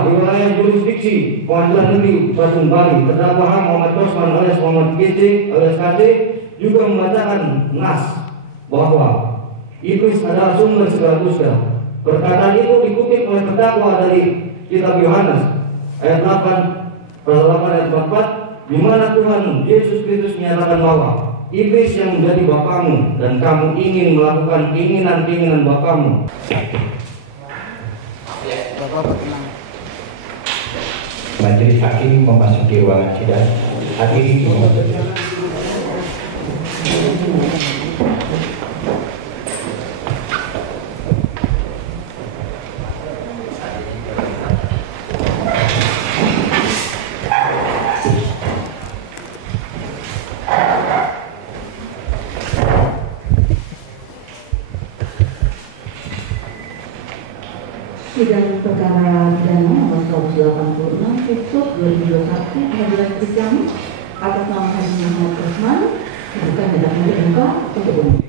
Di wilayah jurisdiksi Pengadilan Negeri Tanjung Bali, terdakwa H. Muhammad Kosman alias Muhammad GC alias KC juga membacakan nas bahwa iblis adalah sumber segala dusta. Perkataan itu dikutip oleh terdakwa dari Kitab Yohanes ayat 8 pasal 8 ayat 44, di mana Tuhan Yesus Kristus menyatakan bahwa iblis yang menjadi bapamu dan kamu ingin melakukan keinginan-keinginan bapamu. Majelis hakim memasuki ruangan sidang. Hadirin dimohon. Sidang perkara pidana nomor 186 Februari 2021 Pengadilan Negeri Ciamis atas nama Haji Muhammad Kosman dibuka dalam terbuka untuk umum.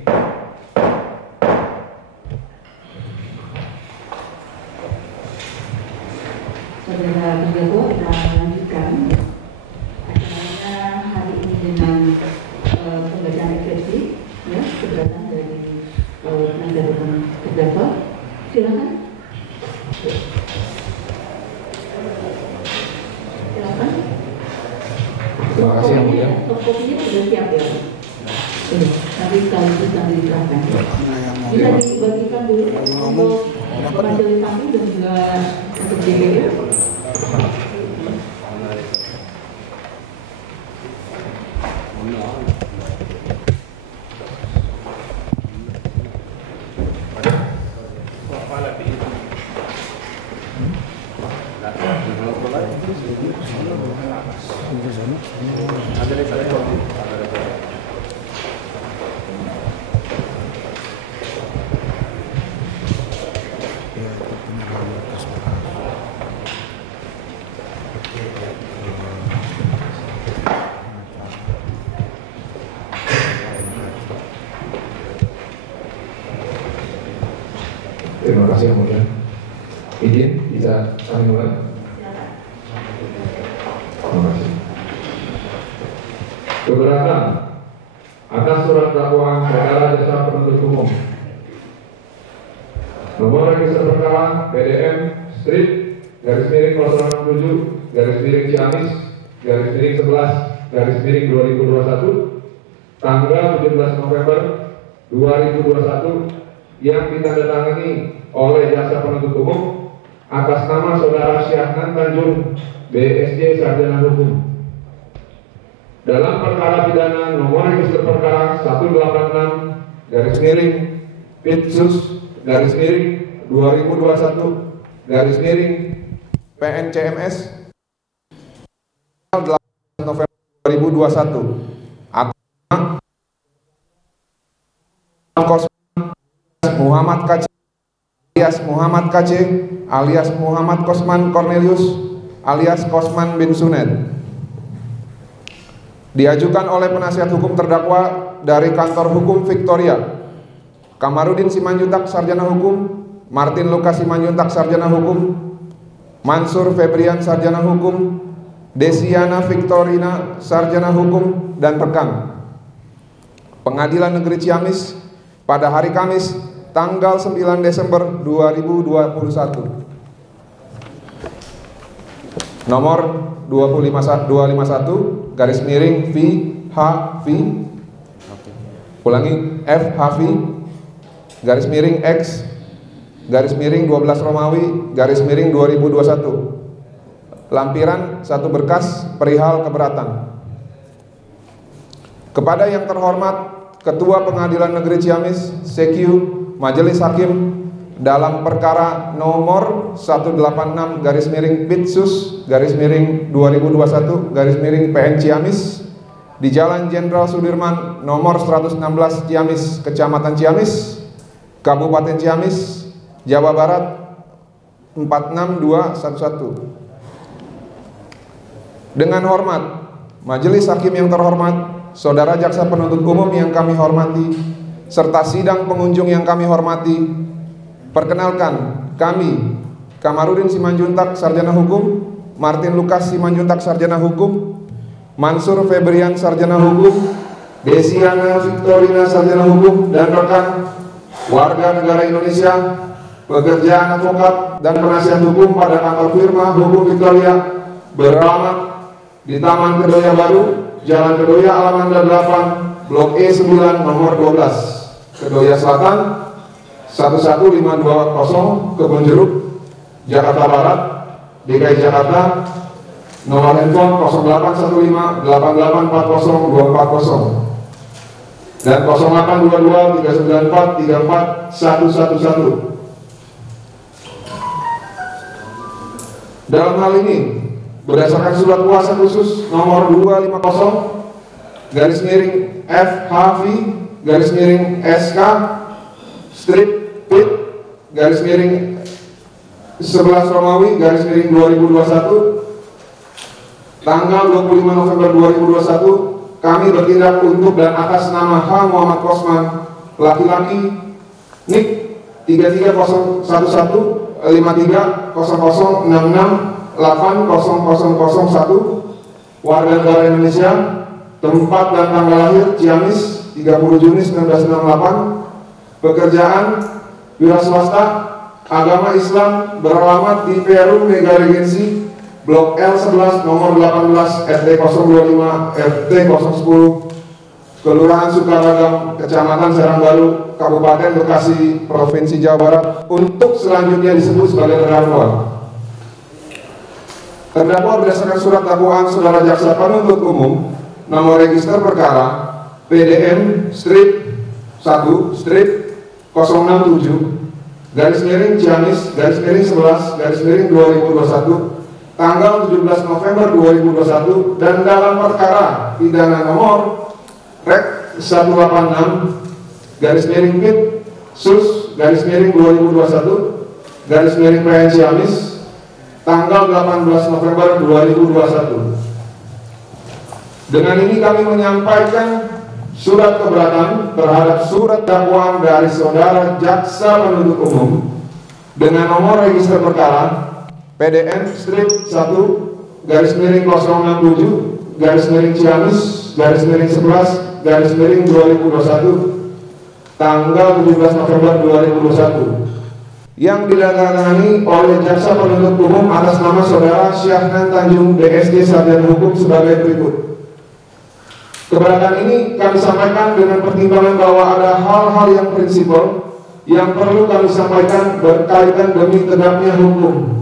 Saudara terdakwa, kita lanjutkan acaranya hari ini dengan pembacaan eksepsi, ya, keberatan dari penasihat hukum terdakwa. Silakan. Silakan. Terima kasih yang mulia. Kopinya sudah siap ya. Nanti sekaligus nanti diserahkan. Bisa dibagikan dulu untuk majelis hakim dan juga untuk DPR. Terima kasih yang mulia. Izin bisa kami mulai. Terima kasih. Keberatan atas surat dakwaan saudara jasa penuntut umum nomor register perkara PDM Strip /067 Ciamis /11 2021 tanggal 17 November 2021 yang ditandatangani oleh jasa penuntut umum atas nama saudara Syahnan Tanjung BSJ Sarjana Hukum dalam perkara pidana nomor register perkara 186 Pitsus 2021 PNCMS 8 November 2021 atas Muhammad KC alias Muhammad Kosman Cornelius alias Kosman bin Sunet, diajukan oleh penasihat hukum terdakwa dari Kantor Hukum Victoria, Kamarudin Simanjuntak Sarjana Hukum, Martin Lukas Simanjuntak Sarjana Hukum, Mansur Febrian Sarjana Hukum, Desiana Victorina Sarjana Hukum, dan rekan. Pengadilan Negeri Ciamis pada hari Kamis tanggal 9 Desember 2021 nomor 251 /V/HV ulangi FHV /X /12 Romawi /2021 lampiran 1 berkas perihal keberatan. Kepada yang terhormat Ketua Pengadilan Negeri Ciamis CQ Majelis Hakim dalam perkara nomor 186 Pitsus 2021 PN Ciamis di Jalan Jenderal Sudirman nomor 116 Ciamis, Kecamatan Ciamis, Kabupaten Ciamis, Jawa Barat 46211. Dengan hormat, Majelis Hakim yang terhormat, Saudara Jaksa Penuntut Umum yang kami hormati, serta sidang pengunjung yang kami hormati, perkenalkan kami Kamarudin Simanjuntak, Sarjana Hukum, Martin Lukas Simanjuntak, Sarjana Hukum, Mansur Febrian, Sarjana Hukum, Desiana Victorina, Sarjana Hukum, dan rekan warga negara Indonesia, pekerjaan advokat dan penasihat hukum pada kantor firma Hukum Victoria beralamat di Taman Kedoya Baru, Jalan Kedoya, Alaman 8, Blok E9, nomor 12, Kedoya Selatan 11520, Kebun Jeruk, Jakarta Barat, DKI Jakarta. Nomor handphone 08158840 dan 082239434111. Dalam hal ini, berdasarkan surat kuasa khusus nomor 250/FHV/SK strip pit /11 Romawi/2021 tanggal 25 November 2021, kami bertindak untuk dan atas nama H. Muhammad Kosman, laki-laki, NIK 33015300668001, warga negara Indonesia, tempat dan tanggal lahir Ciamis 30 Juni 1968, pekerjaan wira swasta, agama Islam, beralamat di Peru Mega Regency, Blok L11 nomor 18 RT 025 RT 010, Kelurahan Sukaragam, Kecamatan Serangbaru, Kabupaten Bekasi, Provinsi Jawa Barat, untuk selanjutnya disebut sebagai terdakwa. Terdakwa berdasarkan surat dakwaan saudara jaksa penuntut umum nomor register perkara PDM strip 1 strip 067 Ciamis 11 2021 tanggal 17 November 2021 dan dalam perkara pidana nomor Rek 186 pit sus 2021 PN Ciamis tanggal 18 November 2021. Dengan ini kami menyampaikan surat keberatan terhadap surat dakwaan dari saudara jaksa penuntut umum dengan nomor register perkara PDN strip 1 067 Ciamis 11 2021 tanggal 17 November 2021 yang ditandatangani oleh jaksa penuntut umum atas nama saudara Syahnan Tanjung DSD Sarjana Hukum sebagai berikut. Keberatan ini kami sampaikan dengan pertimbangan bahwa ada hal-hal yang prinsipal yang perlu kami sampaikan berkaitan demi tegaknya hukum,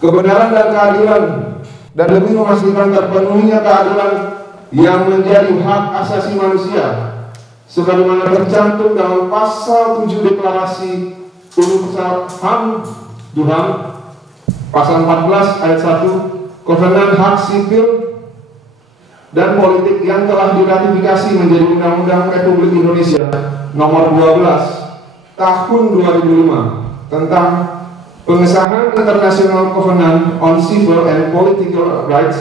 kebenaran dan keadilan, dan demi memastikan terpenuhinya keadilan yang menjadi hak asasi manusia sebagaimana tercantum dalam pasal 7 Deklarasi Universal HAM Duham, pasal 14 ayat 1, Kovenan Hak Sipil dan Politik yang telah diratifikasi menjadi Undang-Undang Republik Indonesia nomor 12 tahun 2005 tentang pengesahan International Covenant on Civil and Political Rights,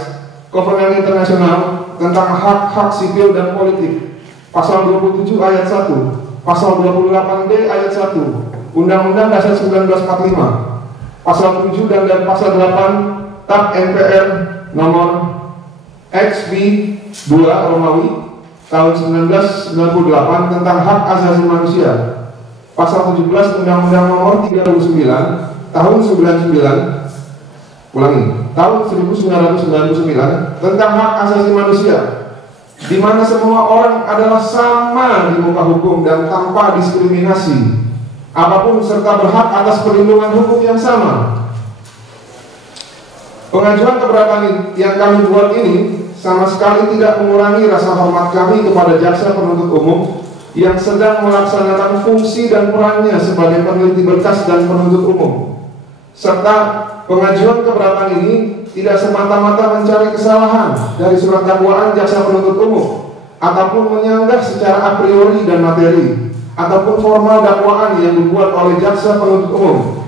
Covenant Internasional tentang hak-hak sipil dan politik, pasal 27 ayat 1, pasal 28D ayat 1, Undang-Undang Dasar 1945, pasal 7 dan pasal 8 TAP MPR nomor XB 2 Romawi tahun 1998 tentang hak asasi manusia, pasal 17 Undang-Undang nomor 39 tahun 1999 tentang hak asasi manusia, di mana semua orang adalah sama di muka hukum dan tanpa diskriminasi apapun serta berhak atas perlindungan hukum yang sama. Pengajuan keberatan yang kami buat ini sama sekali tidak mengurangi rasa hormat kami kepada jaksa penuntut umum yang sedang melaksanakan fungsi dan perannya sebagai peneliti berkas dan penuntut umum, serta pengajuan keberatan ini tidak semata-mata mencari kesalahan dari surat dakwaan jaksa penuntut umum ataupun menyanggah secara a priori dan materi ataupun formal dakwaan yang dibuat oleh jaksa penuntut umum.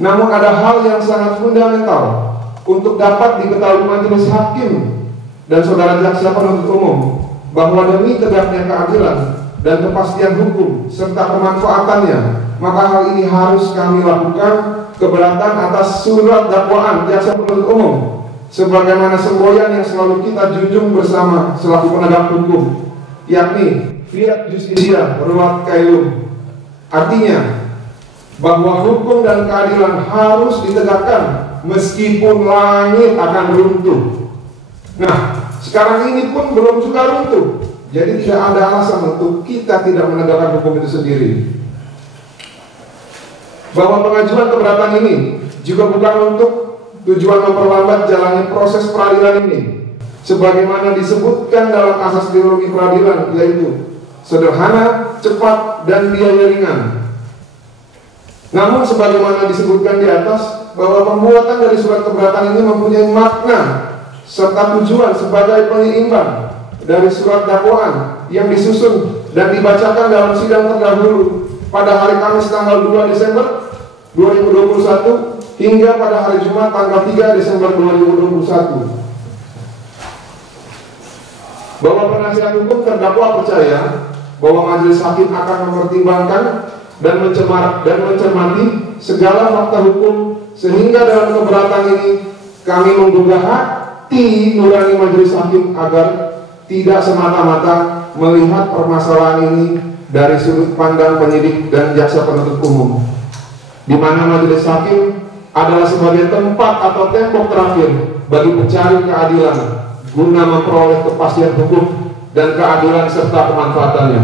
Namun ada hal yang sangat fundamental untuk dapat diketahui majelis hakim dan saudara jaksa penuntut umum, bahwa demi tegaknya keadilan dan kepastian hukum serta kemanfaatannya, maka hal ini harus kami lakukan keberatan atas surat dakwaan jaksa penuntut umum sebagaimana semboyan yang selalu kita junjung bersama selaku penegak hukum, yakni fiat justitia ruat caelum. Artinya bahwa hukum dan keadilan harus ditegakkan meskipun langit akan runtuh. Nah, sekarang ini pun belum juga runtuh. Jadi tidak ada alasan untuk kita tidak menegakkan hukum itu sendiri. Bahwa pengajuan keberatan ini juga bukan untuk tujuan memperlambat jalannya proses peradilan ini, sebagaimana disebutkan dalam asas teologi peradilan, yaitu sederhana, cepat, dan biaya ringan. Namun sebagaimana disebutkan di atas, bahwa pembuatan dari surat keberatan ini mempunyai makna serta tujuan sebagai penyeimbang dari surat dakwaan yang disusun dan dibacakan dalam sidang terdahulu pada hari Kamis tanggal 2 Desember 2021 hingga pada hari Jumat tanggal 3 Desember 2021. Bahwa penasihat hukum terdakwa percaya bahwa majelis hakim akan mempertimbangkan dan mencermati segala fakta hukum, sehingga dalam keberatan ini kami menggugah hati nurani majelis hakim agar tidak semata-mata melihat permasalahan ini dari sudut pandang penyidik dan jaksa penuntut umum, di mana majelis hakim adalah sebagai tempat atau tembok terakhir bagi pencari keadilan guna memperoleh kepastian hukum dan keadilan serta kemanfaatannya.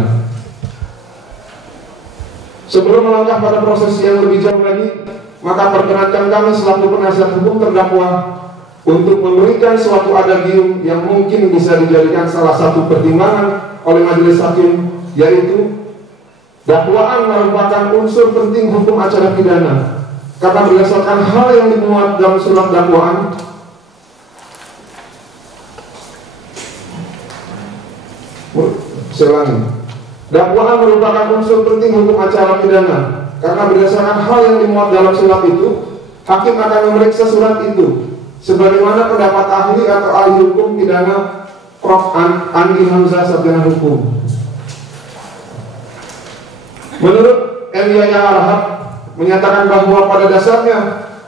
Sebelum melangkah pada proses yang lebih jauh lagi, maka perkenankan kami selaku penasihat hukum terdakwa untuk memberikan suatu adagium yang mungkin bisa dijadikan salah satu pertimbangan oleh majelis hakim, yaitu dakwaan merupakan unsur penting hukum acara pidana karena berdasarkan hal yang dimuat dalam surat dakwaan. Dakwaan merupakan unsur penting hukum acara pidana karena berdasarkan hal yang dimuat dalam surat itu, hakim akan memeriksa surat itu sebagaimana pendapat ahli atau ahli hukum pidana Prof. Andi Hamzah, sarjana hukum. Menurut M. Yahya Arhab menyatakan bahwa pada dasarnya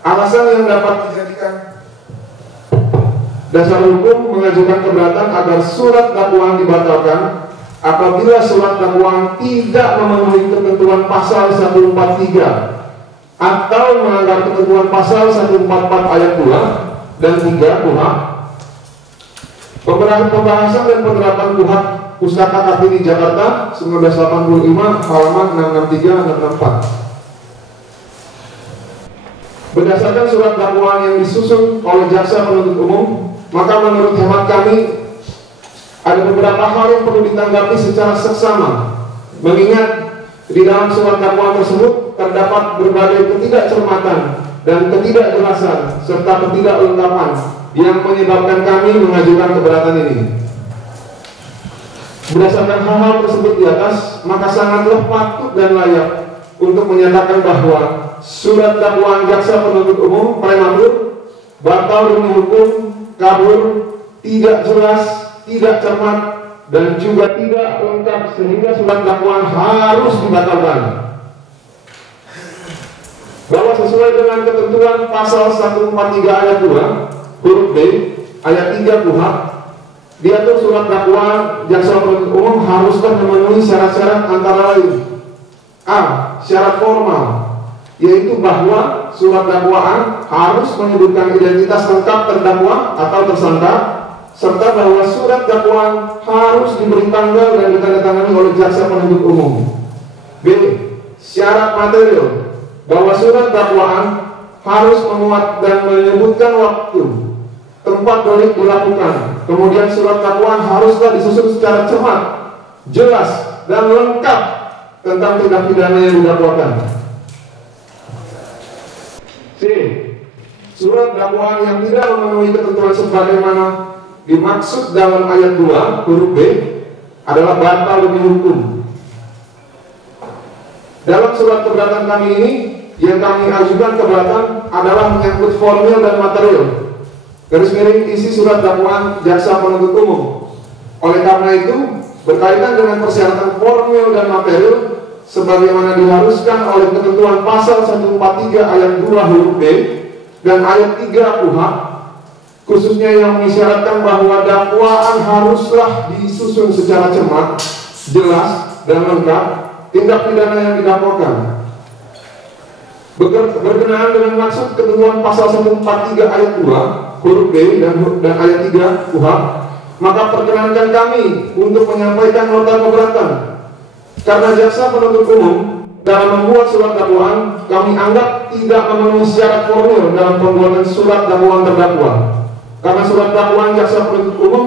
alasan yang dapat dijadikan dasar hukum mengajukan keberatan agar surat dakwaan dibatalkan apabila surat dakwaan tidak memenuhi ketentuan pasal 143 atau melanggar ketentuan pasal 144 ayat 2 dan 3 KUHP. Beberapa pembahasan dan penerapan KUHP Pustaka Kartini Jakarta 1985 halaman 663-664. Berdasarkan surat dakwaan yang disusun oleh jaksa penuntut umum, maka menurut hemat kami ada beberapa hal yang perlu ditanggapi secara seksama, mengingat di dalam surat dakwaan tersebut terdapat berbagai ketidakcermatan dan ketidakjelasan serta ketidaklengkapan yang menyebabkan kami mengajukan keberatan ini. Berdasarkan hal-hal tersebut di atas, maka sangatlah patut dan layak untuk menyatakan bahwa surat dakwaan jaksa penuntut umum prematur, batal demi hukum, kabur, tidak jelas, tidak cermat, dan juga tidak lengkap sehingga surat dakwaan harus dibatalkan. Bahwa sesuai dengan ketentuan pasal 143 ayat 2 huruf B ayat 3 KUHP, diatur surat dakwaan jaksa penuntut umum haruslah memenuhi syarat-syarat antara lain: A. Syarat formal, yaitu bahwa surat dakwaan harus menyebutkan identitas lengkap terdakwa atau tersangka, serta bahwa surat dakwaan harus diberi tanggal dan ditandatangani oleh jaksa penuntut umum. B. Syarat material, bahwa surat dakwaan harus memuat dan menyebutkan waktu, tempat delik dilakukan. Kemudian surat dakwaan haruslah disusun secara cermat, jelas, dan lengkap tentang tindak pidana yang didakwakan. C. Surat dakwaan yang tidak memenuhi ketentuan sebagaimana dimaksud dalam ayat 2 huruf B adalah batal demi hukum. Dalam surat keberatan kami ini, yang kami ajukan keberatan adalah menyangkut formil dan material, garis miring isi surat dakwaan jaksa penuntut umum. Oleh karena itu, berkaitan dengan persyaratan formil dan material, sebagaimana diharuskan oleh ketentuan pasal 143 ayat 2 huruf B dan ayat 3 KUHP, khususnya yang mengisyaratkan bahwa dakwaan haruslah disusun secara cermat, jelas, dan lengkap tindak pidana yang didakwakan. Berkenaan dengan maksud ketentuan pasal 143 ayat 2 huruf B dan ayat 3 KUHP, maka perkenankan kami untuk menyampaikan nota keberatan. Karena jaksa penuntut umum dalam membuat surat dakwaan kami anggap tidak memenuhi syarat formil dalam pembuatan surat dakwaan terdakwa. Karena surat dakwaan jaksa penuntut umum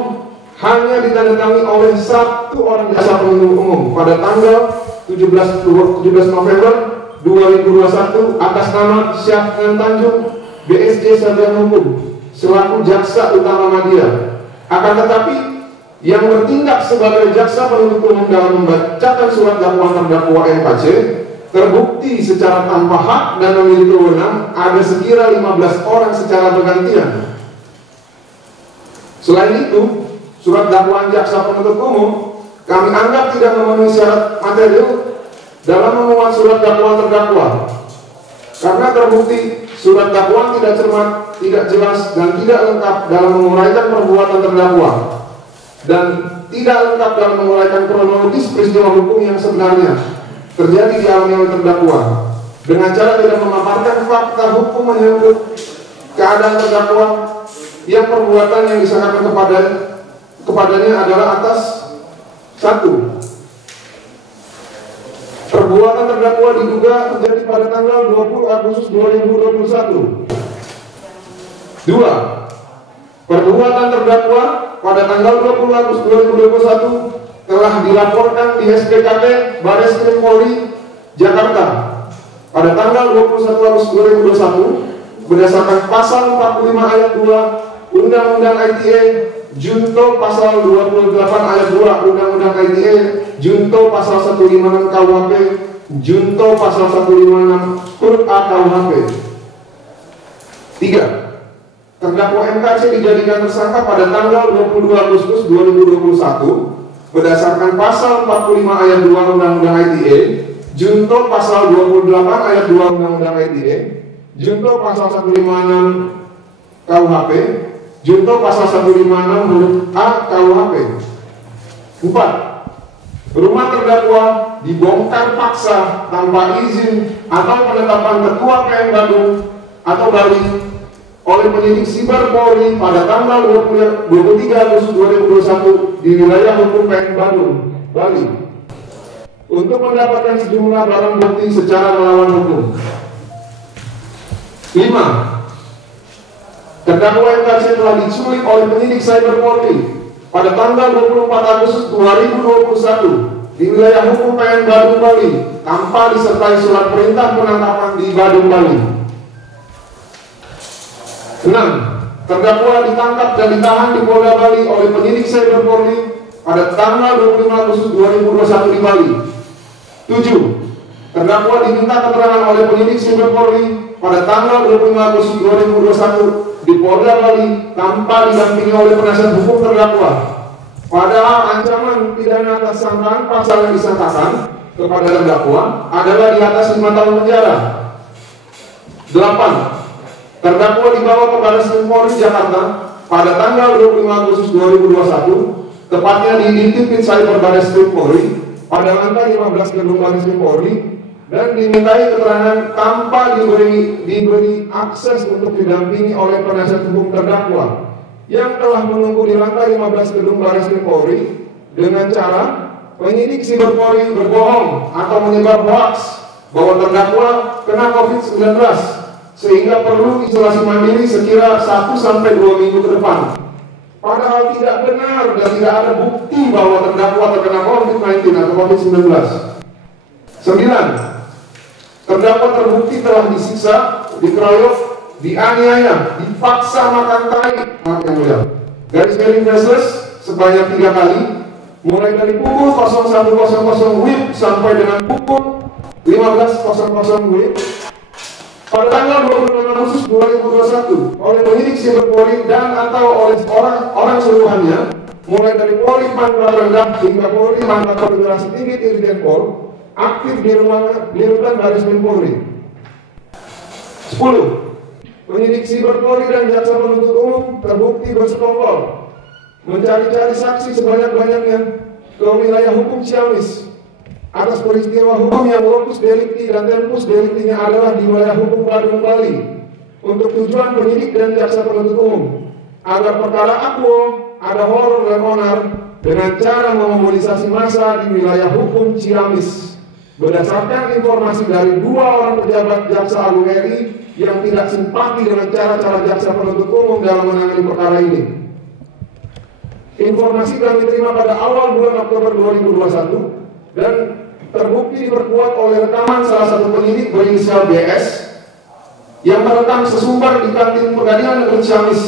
hanya ditandatangani oleh satu orang jaksa penuntut umum pada tanggal 17 November 2021 atas nama Syafnan Tanjung, BSJ Sarjana Hukum, selaku jaksa utama media. Akan tetapi yang bertindak sebagai jaksa penuntut umum dalam membacakan surat dakwaan terdakwa MKC terbukti secara tanpa hak dan memiliki wewenang ada sekira 15 orang secara bergantian. Selain itu, surat dakwaan jaksa penuntut umum kami anggap tidak memenuhi syarat material dalam memuat surat dakwaan terdakwa, karena terbukti surat dakwaan tidak cermat, tidak jelas, dan tidak lengkap dalam menguraikan perbuatan terdakwa, dan tidak lengkap dalam menguraikan kronologis peristiwa hukum yang sebenarnya terjadi di alami oleh terdakwa, dengan cara tidak memaparkan fakta hukum menyangkut keadaan terdakwa yang perbuatan yang disangkakan kepadanya adalah atas: 1. Perbuatan terdakwa diduga terjadi pada tanggal 20 Agustus 2021. 2. Perbuatan terdakwa pada tanggal 20 Agustus 2021 telah dilaporkan di SPKT Bareskrim Polri Jakarta pada tanggal 21 Agustus 2021 berdasarkan pasal 45 ayat 2 Undang-Undang ITE junto pasal 28 ayat 2 Undang-Undang ITE junto pasal 156 KUHP junto pasal 156 huruf A KUHP. 3. Terdakwa MKC dijadikan tersangka pada tanggal 22 Agustus 2021 berdasarkan pasal 45 ayat 2 Undang-Undang ITE junto pasal 28 ayat 2 Undang-Undang ITE junto pasal 156 KUHP junto pasal 156 huruf A KUHP. 4. Rumah terdakwa dibongkar paksa tanpa izin atau penetapan ketua PN Bandung atau Bali oleh penyidik Siber Polri pada tanggal 23 Agustus 2021 di wilayah hukum PN Bandung, Bali, untuk mendapatkan sejumlah barang bukti secara melawan hukum. 5. Terdakwa MKC telah diculik oleh penyidik Cyber Polri pada tanggal 24 Agustus 2021 di wilayah hukum PN Badung, Bali, tanpa disertai surat perintah penangkapan di Badung, Bali. 6. Terdakwa ditangkap dan ditahan di Polda Bali oleh penyidik Cyber Polri pada tanggal 25 Agustus 2021 di Bali. 7. Terdakwa diminta keterangan oleh penyidik Cyber Polri pada tanggal 25 Agustus 2021 di Polda Bali tanpa didampingi oleh penasihat hukum terdakwa. Padahal ancaman pidana atas sangkaan pasal yang disangkakan kepada terdakwa adalah di atas 5 tahun penjara. 8. Terdakwa dibawa ke Bareskrim Polri Jakarta pada tanggal 25 Agustus 2021, tepatnya di Intipit Cyber Bareskrim Polri pada lantai 15 gedung Bareskrim Polri, dan dimintai keterangan tanpa diberi akses untuk didampingi oleh penasihat hukum terdakwa yang telah menunggu di lantai 15 gedung Bareskrim Polri dengan cara penyidik Siber Polri berbohong atau menyebar hoaks bahwa terdakwa kena COVID-19 sehingga perlu isolasi mandiri sekira 1-2 minggu ke depan. Padahal tidak benar dan tidak ada bukti bahwa terdakwa terkena COVID-19 atau COVID-19. 9. Terdakwa terbukti telah disiksa, dikeroyok, dianiaya, dipaksa makan tai, maaf yang mulia, garis miring faceless sebanyak 3 kali, mulai dari pukul 01.00 WIB sampai dengan pukul 15.00 WIB pada tanggal 26 Agustus 2021 oleh penyidik Siber Polri dan atau oleh orang seluruhannya, mulai dari Polri Pangkal Rendah hingga Polri Pangkal Perwira Setinggi Irjen Pol, aktif di rutan Baris Krim Polri. 10. Penyidik Siber Polri dan Jaksa Penuntut Umum terbukti bersekongkol mencari-cari saksi sebanyak-banyaknya ke wilayah hukum Ciamis atas peristiwa hukum yang lokus delikti dan tempus deliktinya adalah di wilayah hukum Badung, Bali, untuk tujuan penyidik dan jaksa penuntut umum agar perkara akwo ada horor dan onar dengan cara memobilisasi massa di wilayah hukum Ciamis berdasarkan informasi dari 2 orang pejabat Jaksa Agung RI yang tidak simpati dengan cara-cara jaksa penuntut umum dalam menangani perkara ini. Informasi kami terima pada awal bulan Oktober 2021 dan terbukti diperkuat oleh rekaman salah satu penyidik berinisial BS yang merekam sesumbar di kantin Pengadilan Negeri Ciamis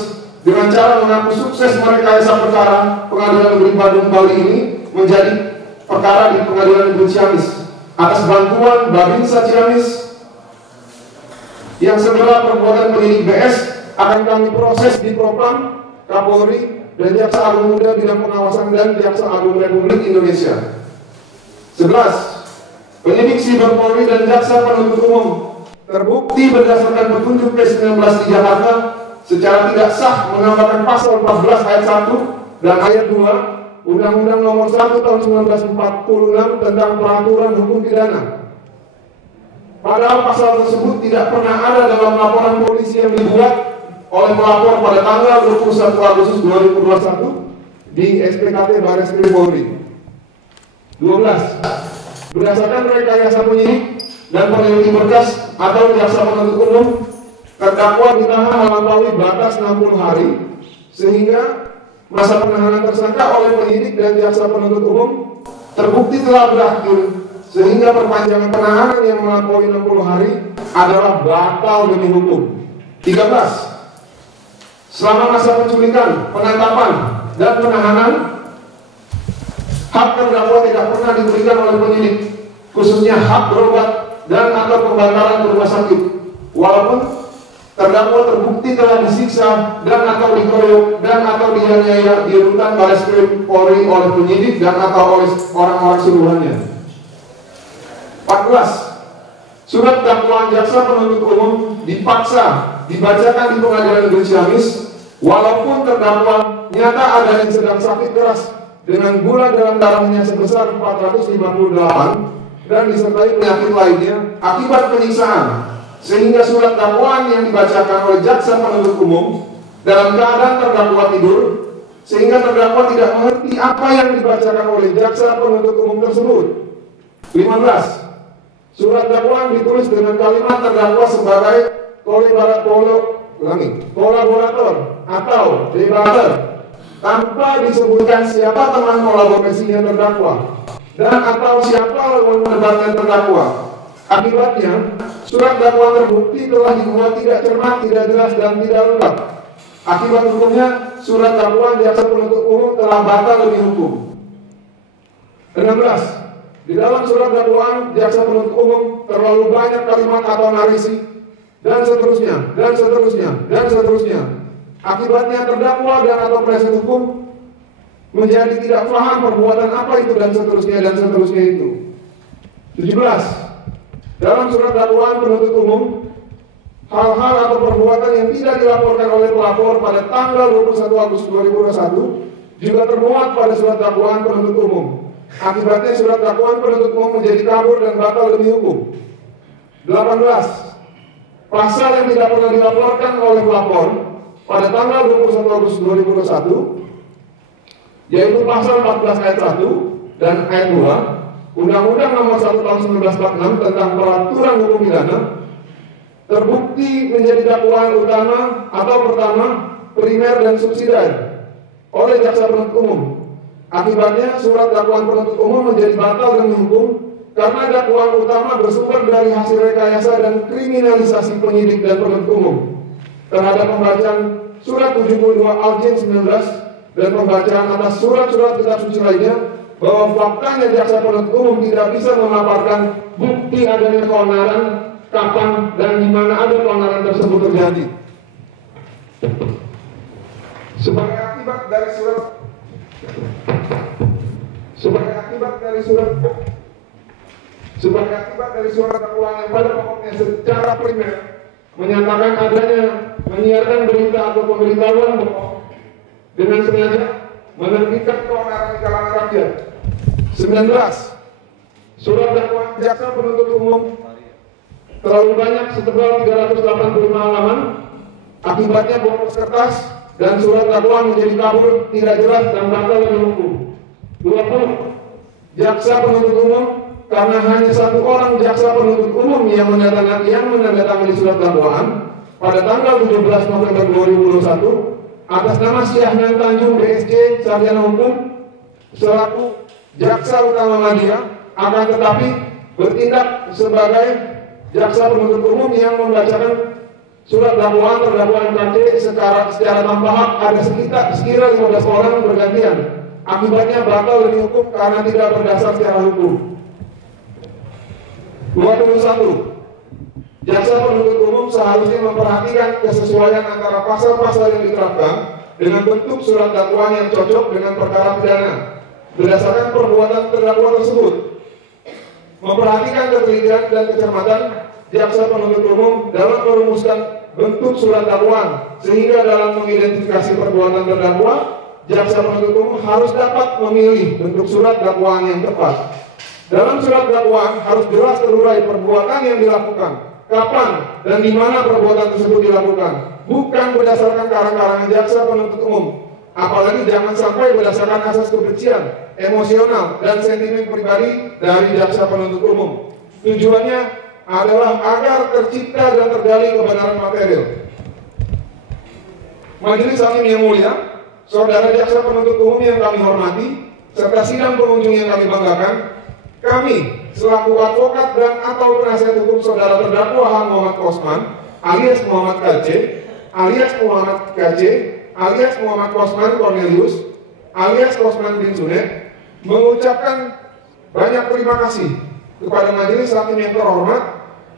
dengan cara mengaku sukses merekayasa perkara Pengadilan Negeri Badung, Bali ini menjadi perkara di Pengadilan Negeri Ciamis atas bantuan Babinsa Ciamis, yang segera perbuatan penyidik BS akan kami proses di Propam, Kapolri, dan Jaksa Agung Muda Bidang Pengawasan dan Jaksa Agung Republik Indonesia. 11. Penyidik Siber Polri dan Jaksa Penuntut Umum terbukti berdasarkan petunjuk P19 di Jakarta secara tidak sah menambahkan pasal 14 ayat 1 dan ayat 2 Undang-Undang Nomor 1 Tahun 1946 tentang Peraturan Hukum Pidana. Padahal pasal tersebut tidak pernah ada dalam laporan polisi yang dibuat oleh pelapor pada tanggal 21 Agustus 2021 di SPKT Baris Krim Polri. 12. Berdasarkan rekayasa penyidik dan peneliti berkas atau jaksa penuntut umum, terdakwa ditahan melampaui batas 60 hari sehingga masa penahanan tersangka oleh penyidik dan jaksa penuntut umum terbukti telah berakhir, sehingga perpanjangan penahanan yang melampaui 60 hari adalah batal demi hukum. 13. Selama masa penculikan, penangkapan, dan penahanan, hak terdakwa tidak pernah diberikan oleh penyidik, khususnya hak berobat dan atau pembantaran ke rumah sakit, walaupun terdakwa terbukti telah disiksa dan atau dikeroyok dan atau dianiaya di rutan Baris Krim Polri oleh penyidik dan atau oleh orang-orang suruhannya. 14. Surat dakwaan jaksa penuntut umum dipaksa dibacakan di Pengadilan Negeri Ciamis, walaupun terdakwa nyata ada yang sedang sakit keras dengan gula dalam darahnya sebesar 458 dan disertai penyakit lainnya akibat penyiksaan, sehingga surat dakwaan yang dibacakan oleh jaksa penuntut umum dalam keadaan terdakwa tidur, sehingga terdakwa tidak mengerti apa yang dibacakan oleh jaksa penuntut umum tersebut. 15. Surat dakwaan ditulis dengan kalimat terdakwa sebagai kolaborator atau debater tanpa disebutkan siapa teman kolaborasinya terdakwa dan atau siapa lawan mendebatkan terdakwa. Akibatnya, surat dakwaan terbukti telah dibuat tidak cermat, tidak jelas, dan tidak lengkap. Akibat hukumnya, surat dakwaan jaksa penuntut umum telah batal demi hukum. 16. Di dalam surat dakwaan jaksa penuntut umum terlalu banyak kalimat atau narasi dan seterusnya, dan seterusnya, dan seterusnya. Akibatnya terdakwa dan atau penasihat hukum menjadi tidak paham perbuatan apa itu dan seterusnya itu. 17. Dalam surat dakwaan penuntut umum, hal-hal atau perbuatan yang tidak dilaporkan oleh pelapor pada tanggal 21 Agustus 2021 juga termuat pada surat dakwaan penuntut umum. Akibatnya surat dakwaan penuntut umum menjadi kabur dan batal demi hukum. 18. Pasal yang tidak pernah dilaporkan oleh pelapor pada tanggal 21 Agustus 2021, yaitu pasal 14 ayat 1 dan ayat 2 Undang-Undang Nomor 1 Tahun 1946 tentang Peraturan Hukum Pidana, terbukti menjadi dakwaan utama atau pertama, primer dan subsidiar oleh jaksa penuntut umum. Akibatnya surat dakwaan penuntut umum menjadi batal demi hukum karena dakwaan utama bersumber dari hasil rekayasa dan kriminalisasi penyidik dan penuntut umum terhadap pembacaan surat 72 Al-Jin 19 dan pembacaan atas surat-surat kitab suci lainnya, bahwa faktanya jaksa penuntut umum tidak bisa memaparkan bukti adanya keonaran, kapan dan di mana ada keonaran tersebut terjadi. Sebagai akibat dari sebagai akibat dari surat dakwaan yang pada pokoknya secara primer menyatakan adanya menyiarkan berita atau pemberitahuan bohong dengan sengaja menerbitkan keonaran di kalangan rakyat. 19. Surat dakwaan jaksa penuntut umum terlalu banyak, setebal 385 halaman. Akibatnya boros kertas dan surat dakwaan menjadi kabur, tidak jelas dan batal demi hukum. 20. Jaksa penuntut umum, karena hanya satu orang jaksa penuntut umum yang menandatangani surat dakwaan pada tanggal 17 November 2021 atas nama Syahnan Tanjung BSc Sarjana Hukum selaku jaksa utama media, akan tetapi bertindak sebagai jaksa penuntut umum yang membacakan surat dakwaan terdakwa NKC secara tanpa hak ada sekira 15 orang bergantian. Akibatnya batal demi hukum karena tidak berdasar secara hukum. 21. Jaksa penuntut umum seharusnya memperhatikan kesesuaian antara pasal-pasal yang diterapkan dengan bentuk surat dakwaan yang cocok dengan perkara pidana berdasarkan perbuatan terdakwa tersebut. Memperhatikan ketelitian dan kecermatan jaksa penuntut umum dalam merumuskan bentuk surat dakwaan, sehingga dalam mengidentifikasi perbuatan terdakwa, jaksa penuntut umum harus dapat memilih bentuk surat dakwaan yang tepat. Dalam surat dakwaan harus jelas terurai perbuatan yang dilakukan, kapan dan di mana perbuatan tersebut dilakukan, bukan berdasarkan karang-karangan jaksa penuntut umum. Apalagi jangan sampai berdasarkan asas kebencian, emosional, dan sentimen pribadi dari jaksa penuntut umum. Tujuannya adalah agar tercipta dan tergali kebenaran material. Majelis Hakim yang mulia, saudara jaksa penuntut umum yang kami hormati, serta sidang pengunjung yang kami banggakan, kami selaku advokat dan atau penasihat hukum saudara terdakwa H. Muhammad Kosman alias Muhammad KC alias Muhammad KC alias Muhammad Kosman Cornelius alias Kosman bin Sunet mengucapkan banyak terima kasih kepada Majelis Hakim yang terhormat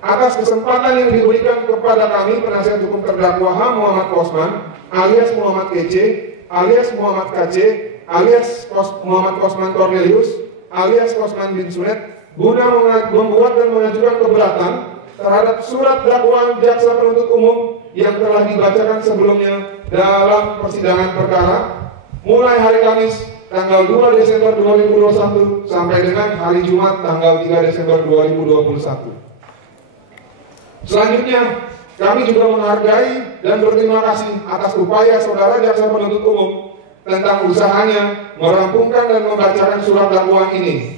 atas kesempatan yang diberikan kepada kami penasihat hukum terdakwa H. Muhammad Kosman alias Muhammad KC alias Muhammad KC alias Muhammad Kosman Cornelius alias Kosman bin Sunet guna membuat dan mengajukan keberatan terhadap surat dakwaan jaksa penuntut umum yang telah dibacakan sebelumnya dalam persidangan perkara mulai hari Kamis tanggal 2 Desember 2021 sampai dengan hari Jumat tanggal 3 Desember 2021. Selanjutnya, kami juga menghargai dan berterima kasih atas upaya saudara jaksa penuntut umum tentang usahanya merampungkan dan membacakan surat dakwaan ini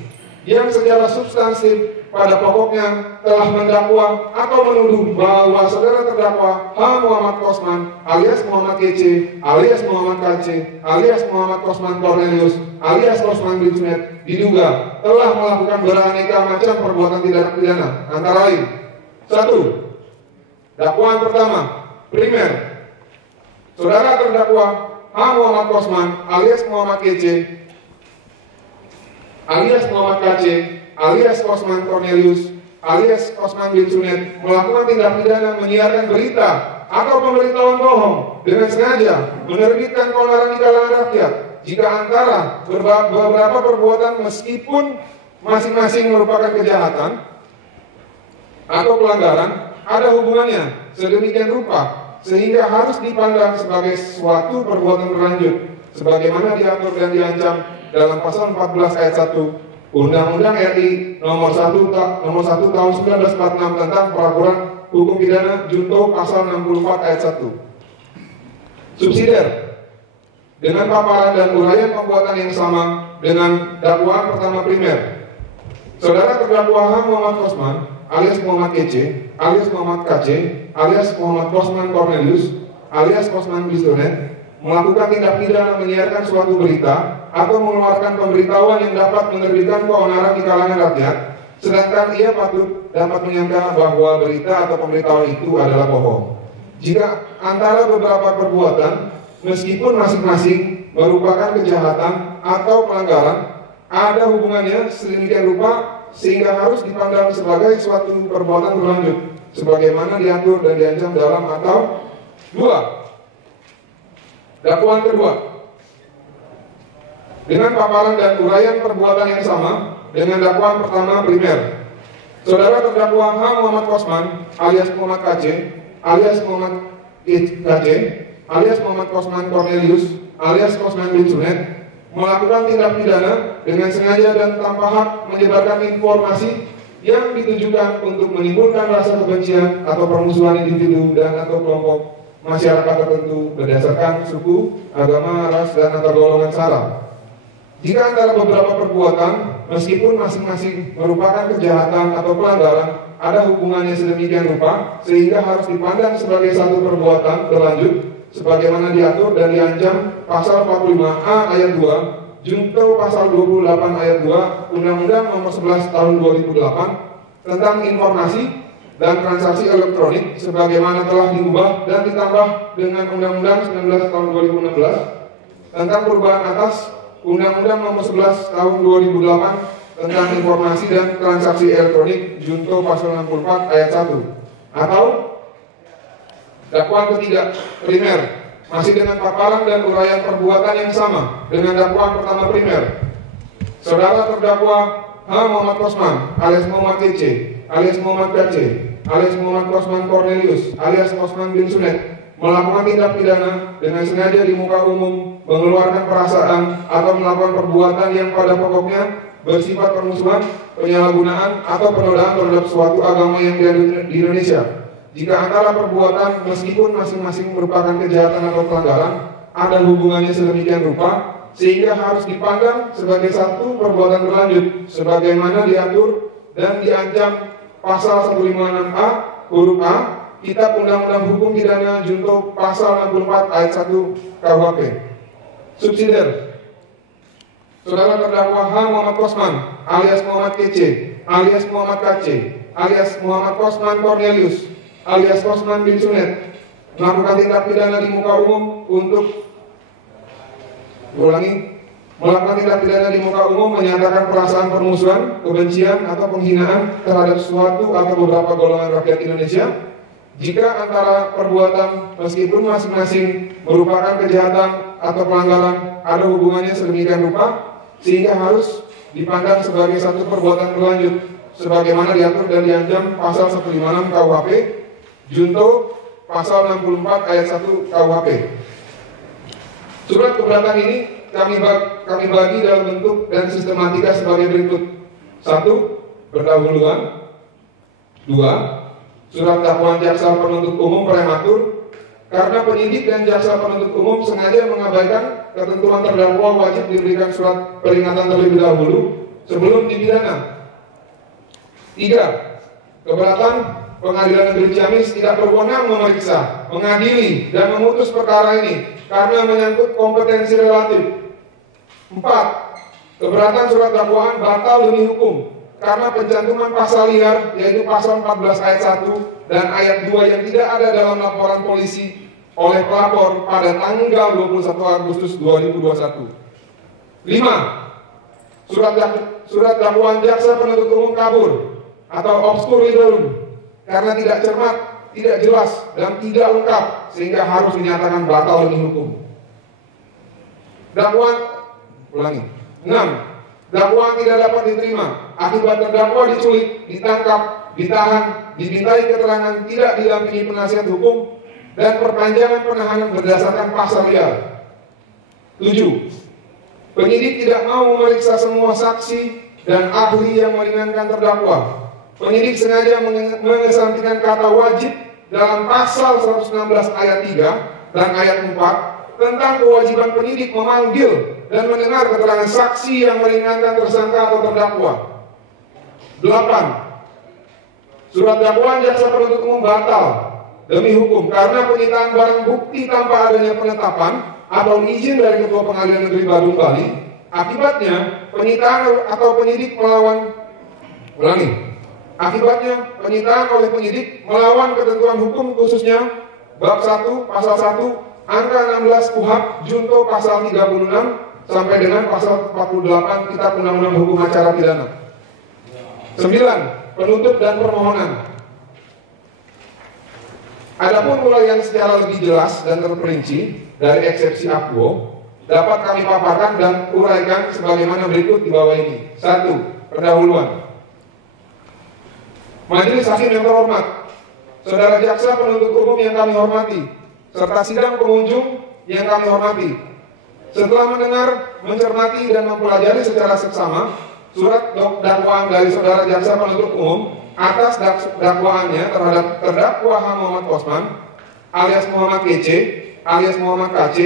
yang secara substansif pada pokoknya telah mendakwa atau menuduh bahwa saudara terdakwa H. Muhammad Kosman alias Muhammad KC alias Muhammad KC alias Muhammad Kosman Cornelius alias Kosman bin Sunet diduga telah melakukan beraneka macam perbuatan tindak pidana antara lain: 1. Dakwaan pertama, primer, saudara terdakwa H. Muhammad Kosman alias Muhammad KC alias Muhammad KC alias Kosman Cornelius alias Kosman bin Sunet melakukan tindak pidana menyiarkan berita atau pemberitahuan bohong dengan sengaja menerbitkan keonaran di kalangan rakyat jika antara beberapa perbuatan meskipun masing-masing merupakan kejahatan atau pelanggaran ada hubungannya sedemikian rupa sehingga harus dipandang sebagai suatu perbuatan berlanjut sebagaimana diatur dan diancam dalam pasal 14 ayat 1 Undang-Undang RI nomor 1 tahun 1946 tentang peraturan hukum pidana junto pasal 64 ayat 1. Subsidiar, dengan paparan dan uraian pembuatan yang sama dengan dakwaan pertama primer, saudara terdakwa H. Muhammad Kosman alias Muhammad KC alias Muhammad KC alias Muhammad Kosman Cornelius alias Kosman bin Sunet melakukan tindak pidana menyiarkan suatu berita atau mengeluarkan pemberitahuan yang dapat menerbitkan keonaran di kalangan rakyat, sedangkan ia patut dapat menyangka bahwa berita atau pemberitahuan itu adalah bohong. Jika antara beberapa perbuatan, meskipun masing-masing merupakan kejahatan atau pelanggaran, ada hubungannya sedemikian rupa sehingga harus dipandang sebagai suatu perbuatan berlanjut, sebagaimana diatur dan diancam dalam atau 2. Dakwaan kedua, dengan paparan dan uraian perbuatan yang sama dengan dakwaan pertama primer, Saudara terdakwa H. Muhammad Kosman alias Muhammad KC alias Muhammad KC alias Muhammad Kosman Cornelius alias Kosman bin Sunet melakukan tindak pidana dengan sengaja dan tanpa hak menyebarkan informasi yang ditujukan untuk menimbulkan rasa kebencian atau permusuhan individu dan atau kelompok masyarakat tertentu berdasarkan suku, agama, ras, dan atau golongan sara. Jika antara beberapa perbuatan, meskipun masing-masing merupakan kejahatan atau pelanggaran, ada hubungannya sedemikian rupa, sehingga harus dipandang sebagai satu perbuatan berlanjut, sebagaimana diatur dan diancam pasal 45A ayat 2, junto pasal 28 ayat 2, Undang-Undang Nomor 11 Tahun 2008 tentang informasi dan transaksi elektronik, sebagaimana telah diubah dan ditambah dengan Undang-Undang 19 Tahun 2016 tentang perubahan atas Undang-Undang Nomor 11 Tahun 2008 tentang informasi dan transaksi elektronik junto pasal 64 ayat 1. Atau dakwaan ketiga primer masih dengan paparan dan uraian perbuatan yang sama dengan dakwaan pertama primer. Saudara terdakwa H. Muhammad Kosman alias Muhammad KC alias Muhammad KC alias Muhammad Kosman Cornelius alias Kosman bin Sunet melakukan tindak pidana dengan sengaja di muka umum, mengeluarkan perasaan atau melakukan perbuatan yang pada pokoknya bersifat permusuhan, penyalahgunaan atau penodaan terhadap suatu agama yang ada di Indonesia. Jika antara perbuatan meskipun masing-masing merupakan kejahatan atau pelanggaran, ada hubungannya sedemikian rupa sehingga harus dipandang sebagai satu perbuatan berlanjut sebagaimana diatur dan diancam pasal 156A huruf A Kitab Undang-Undang Hukum Pidana junto pasal 64 ayat 1 KUHP. Subsidiar. Saudara terdakwa H. Muhammad Kosman alias Muhammad KC alias Muhammad KC alias Muhammad Kosman Cornelius alias Kosman bin Sunet melakukan tindak pidana di muka umum untuk melakukan tindak pidana di muka umum menyatakan perasaan permusuhan, kebencian atau penghinaan terhadap suatu atau beberapa golongan rakyat Indonesia. Jika antara perbuatan meskipun masing-masing merupakan kejahatan atau pelanggaran ada hubungannya sedemikian rupa sehingga harus dipandang sebagai satu perbuatan berlanjut sebagaimana diatur dan diancam pasal 156 KUHP junto pasal 64 ayat 1 KUHP. Surat keberatan ini kami bagi dalam bentuk dan sistematika sebagai berikut. 1. Pendahuluan. 2. Surat dakwaan jaksa penuntut umum prematur karena penyidik dan jaksa penuntut umum sengaja mengabaikan ketentuan terdakwa wajib diberikan surat peringatan terlebih dahulu sebelum dipidana. 3. Keberatan Pengadilan Negeri Ciamis tidak berwenang memeriksa, mengadili, dan memutus perkara ini karena menyangkut kompetensi relatif. 4. Keberatan surat dakwaan batal demi hukum karena pencantuman pasal liar yaitu pasal 14 ayat 1 dan ayat 2 yang tidak ada dalam laporan polisi oleh pelapor pada tanggal 21 Agustus 2021. 5. Surat dakwaan jaksa penuntut umum kabur atau obskur liberum karena tidak cermat, tidak jelas, dan tidak lengkap sehingga harus dinyatakan batal demi hukum. Ulangi. 6. Dakwaan tidak dapat diterima akibat terdakwa diculik, ditangkap, ditahan, dimintai keterangan tidak didampingi penasihat hukum dan perpanjangan penahanan berdasarkan pasal liar. 7. Penyidik tidak mau memeriksa semua saksi dan ahli yang meringankan terdakwa. Penyidik sengaja mengesampingkan kata wajib dalam pasal 116 ayat 3 dan ayat 4 tentang kewajiban penyidik memanggil dan mendengar keterangan saksi yang meringankan tersangka atau terdakwa. 8. Surat dakwaan jaksa penuntut umum batal demi hukum karena penyitaan barang bukti tanpa adanya penetapan atau izin dari Ketua Pengadilan Negeri Badung, Bali. Akibatnya penyitaan atau penyidik melawan penyitaan oleh penyidik melawan ketentuan hukum khususnya bab 1 pasal 1 angka 16 KUHP junto pasal 36 sampai dengan pasal 48 Kitab Undang-Undang Hukum Acara Pidana. 9. Penuntut dan permohonan. Adapun uraian secara lebih jelas dan terperinci dari eksepsi aquo dapat kami paparkan dan uraikan sebagaimana berikut di bawah ini. 1. Pendahuluan. Majelis Hakim yang terhormat, Saudara Jaksa Penuntut Umum yang kami hormati, serta sidang pengunjung yang kami hormati. Setelah mendengar, mencermati, dan mempelajari secara seksama surat dakwaan dari Saudara Jaksa Penuntut Umum atas dakwaannya terhadap terdakwa H. Muhammad Kosman alias Muhammad KC alias Muhammad KC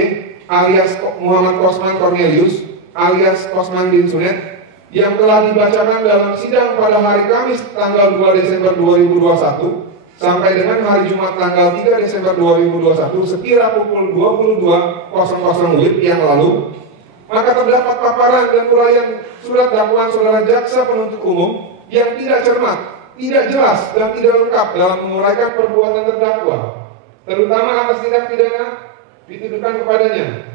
alias Muhammad Kosman Cornelius alias Kosman bin Sunet yang telah dibacakan dalam sidang pada hari Kamis tanggal 2 Desember 2021 sampai dengan hari Jumat tanggal 3 Desember 2021 sekira pukul 22.00 WIB yang lalu, maka terdapat paparan dan uraian surat dakwaan Saudara Jaksa Penuntut Umum yang tidak cermat, tidak jelas, dan tidak lengkap dalam menguraikan perbuatan terdakwa, terutama atas tindak pidana dituduhkan kepadanya.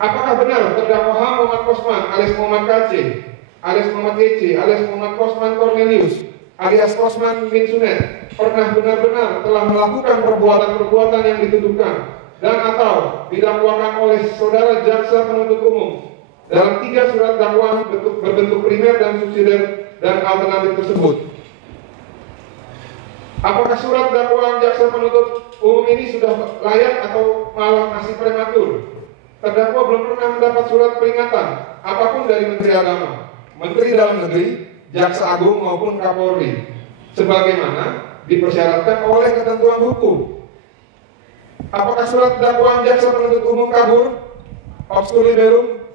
Apakah benar terdakwa H. Muhammad Kosman alias Muhammad KC alias Muhammad KC alias Muhammad Kosman Cornelius alias Kosman bin Sunet pernah benar-benar telah melakukan perbuatan-perbuatan yang dituduhkan dan atau didakwakan oleh Saudara Jaksa Penuntut Umum dalam 3 surat dakwaan berbentuk primer dan subsidiar dan alternatif tersebut? Apakah surat dakwaan Jaksa Penuntut Umum ini sudah layak atau malah masih prematur? Terdakwa belum pernah mendapat surat peringatan apapun dari Menteri Agama, Menteri Dalam Negeri, Jaksa Agung maupun Kapolri, sebagaimana dipersyaratkan oleh ketentuan hukum. Apakah surat dakwaan Jaksa Penuntut Umum kabur, obscur liberum?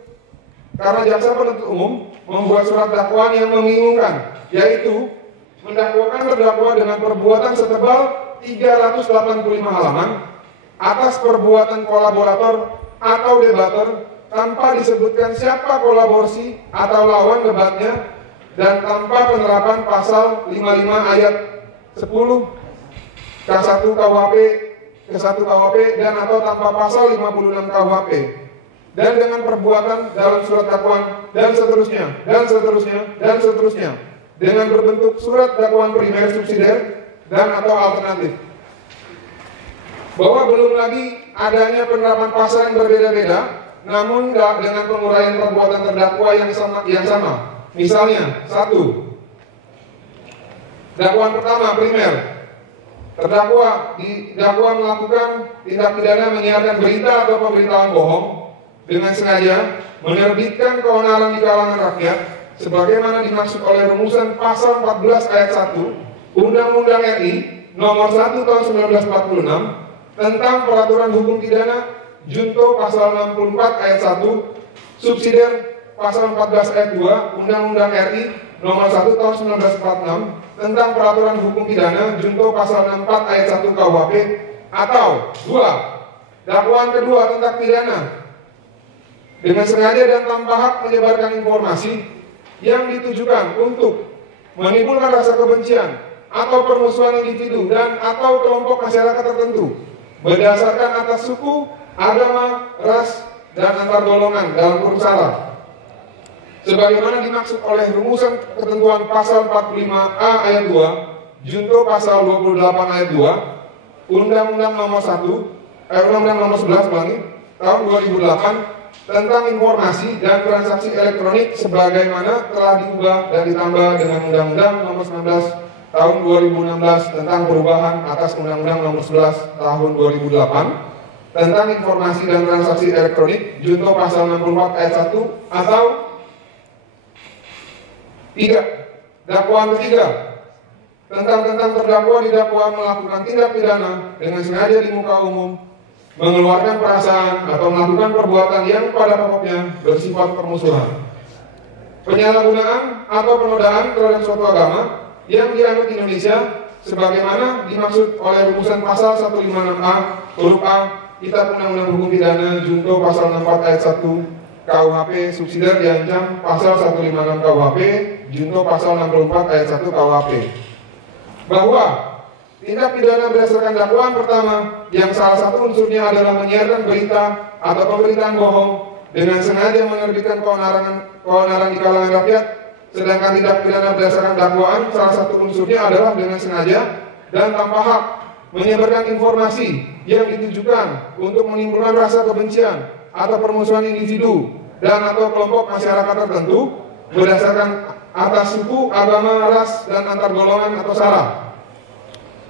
Karena Jaksa Penuntut Umum membuat surat dakwaan yang membingungkan, yaitu mendakwakan terdakwa dengan perbuatan setebal 385 halaman atas perbuatan kolaborator atau debater tanpa disebutkan siapa kolaborasi atau lawan debatnya dan tanpa penerapan pasal 55 ayat 10 K1 KUHP K1 KUHP dan atau tanpa pasal 56 KUHP dan dengan perbuatan dalam surat dakwaan dan seterusnya dengan berbentuk surat dakwaan primer subsidiar dan atau alternatif. Bahwa belum lagi adanya penerapan pasal yang berbeda-beda, namun dengan penguraian perbuatan terdakwa yang sama. Misalnya, 1. Dakwaan pertama primer, terdakwa didakwa melakukan tindak pidana menyiarkan berita atau pemberitaan bohong dengan sengaja menerbitkan keonaran di kalangan rakyat, sebagaimana dimaksud oleh rumusan pasal 14 ayat 1 Undang-Undang RI Nomor 1 Tahun 1946 tentang Peraturan Hukum Pidana Junto pasal 64 ayat 1 subsidiar pasal 14 ayat 2 Undang-Undang RI Nomor 1 Tahun 1946 tentang Peraturan Hukum Pidana Junto pasal 64 ayat 1 KUHP, atau 2. Dakwaan kedua tentang pidana dengan sengaja dan tanpa hak menyebarkan informasi yang ditujukan untuk menimbulkan rasa kebencian atau permusuhan individu dan atau kelompok masyarakat tertentu berdasarkan atas suku, agama, ras, dan antar golongan dalam kurung syarat, sebagaimana dimaksud oleh rumusan ketentuan pasal 45A ayat 2 Junto pasal 28 ayat 2 Undang-Undang Nomor 11 Tahun 2008 tentang informasi dan transaksi elektronik, sebagaimana telah diubah dan ditambah dengan Undang-Undang Nomor 19 Tahun 2016 tentang perubahan atas Undang-Undang Nomor 11 Tahun 2008 tentang informasi dan transaksi elektronik Junto pasal 64 ayat 1, atau 3. Dakwaan ketiga tentang terdakwa didakwa melakukan tindak pidana dengan sengaja di muka umum, mengeluarkan perasaan atau melakukan perbuatan yang pada pokoknya bersifat permusuhan, penyalahgunaan atau penodaan terhadap suatu agama yang dianut Indonesia, sebagaimana dimaksud oleh rumusan pasal 156A huruf A Kitab Undang-Undang Hukum Pidana Junto pasal 64 ayat 1 KUHP subsidiar diancam pasal 156 KUHP Junto pasal 64 ayat 1 KUHP, bahwa tindak pidana berdasarkan dakwaan pertama yang salah satu unsurnya adalah menyiarkan berita atau pemberitaan bohong dengan sengaja menerbitkan keonaran di kalangan rakyat, sedangkan tindak pidana berdasarkan dakwaan salah satu unsurnya adalah dengan sengaja dan tanpa hak menyebarkan informasi yang ditujukan untuk menimbulkan rasa kebencian atau permusuhan individu dan atau kelompok masyarakat tertentu berdasarkan atas suku, agama, ras, dan antar golongan atau sara.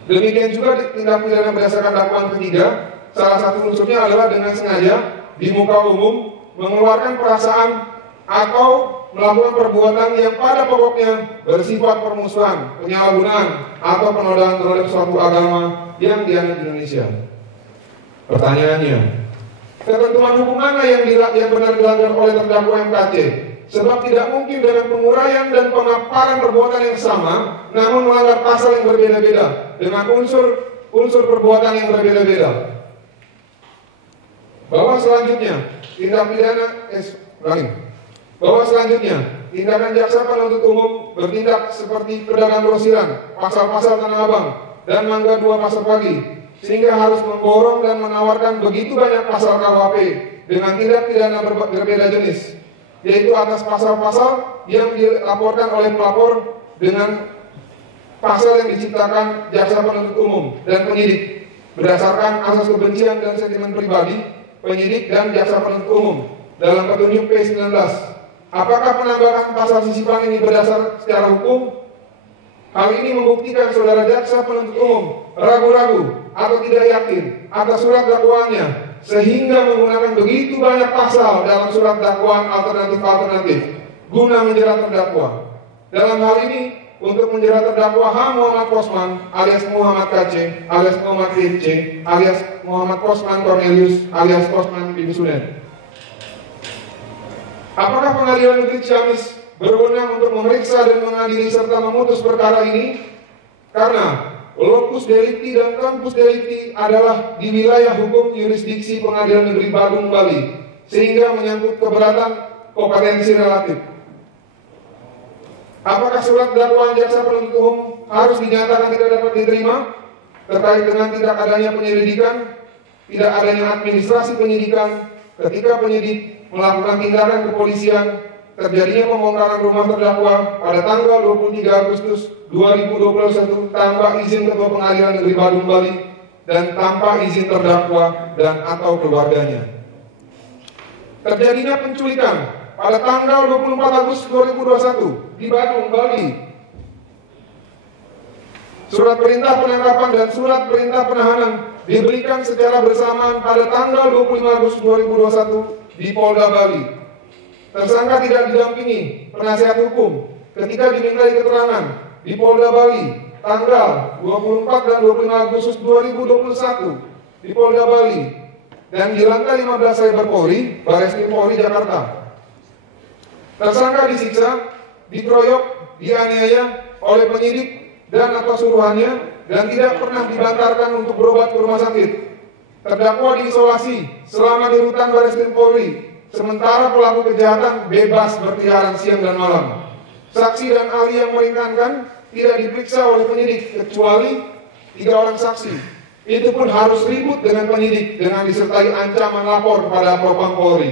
Demikian juga tindak pidana berdasarkan dakwaan ketiga, salah satu unsurnya adalah dengan sengaja di muka umum mengeluarkan perasaan atau melakukan perbuatan yang pada pokoknya bersifat permusuhan, penyalahgunaan, atau penodaan terhadap suatu agama yang dianut Indonesia. Pertanyaannya, ketentuan hukum mana yang benar dilanggar oleh terdakwa MKC? Sebab tidak mungkin dengan penguraian dan pemaparan perbuatan yang sama, namun melanggar pasal yang berbeda-beda dengan unsur perbuatan yang berbeda-beda. Bahwa selanjutnya tindakan jaksa penuntut umum bertindak seperti pedagang grosiran, pasar-pasar Tanah Abang dan Mangga 2 Pasar Pagi, sehingga harus memborong dan menawarkan begitu banyak pasal KUHP dengan tindak pidana berbeda jenis, yaitu atas pasal-pasal yang dilaporkan oleh pelapor dengan pasal yang diciptakan jaksa penuntut umum dan penyidik berdasarkan asas kebencian dan sentimen pribadi penyidik dan jaksa penuntut umum dalam petunjuk P19. Apakah penambahan pasal sisipan ini berdasar secara hukum? Hal ini membuktikan saudara jaksa penuntut umum ragu-ragu atau tidak yakin atas surat dakwaannya, sehingga menggunakan begitu banyak pasal dalam surat dakwaan alternatif guna menjerat terdakwa. Dalam hal ini, untuk menjerat terdakwa H. Muhammad Kosman alias Muhammad KC alias Muhammad KC alias Muhammad Kosman Cornelius alias Kosman bin Sunen. Apakah Pengadilan Negeri Ciamis berwenang untuk memeriksa dan mengadili serta memutus perkara ini? Karena locus delicti dan campus delicti adalah di wilayah hukum yurisdiksi Pengadilan Negeri Badung, Bali, sehingga menyangkut keberatan kompetensi relatif. Apakah surat dakwaan jaksa penuntut umum harus dinyatakan tidak dapat diterima terkait dengan tidak adanya penyelidikan, tidak adanya administrasi penyidikan ketika penyidik melakukan tindakan kepolisian, terjadinya pembongkaran rumah terdakwa pada tanggal 23 Agustus 2021 tanpa izin Ketua Pengadilan Negeri Badung, Bali, dan tanpa izin terdakwa dan atau keluarganya. Terjadinya penculikan pada tanggal 24 Agustus 2021 di Badung, Bali. Surat perintah penangkapan dan surat perintah penahanan diberikan secara bersamaan pada tanggal 25 Agustus 2021 di Polda Bali. Tersangka tidak didampingi penasihat hukum ketika dimintai keterangan di Polda Bali tanggal 24 dan 25 Agustus 2021 di Polda Bali dan di lantai 15 Cyber Polri, Bareskrim Polri Jakarta. Tersangka disiksa, dikeroyok, dianiaya oleh penyidik dan atau suruhannya dan tidak pernah dibantarkan untuk berobat ke rumah sakit. Terdakwa diisolasi selama di rutan Bareskrim Polri, sementara pelaku kejahatan bebas berkeliaran siang dan malam. Saksi dan ahli yang meringankan tidak diperiksa oleh penyidik kecuali 3 orang saksi. Itu pun harus ribut dengan penyidik dengan disertai ancaman lapor kepada Propam Polri.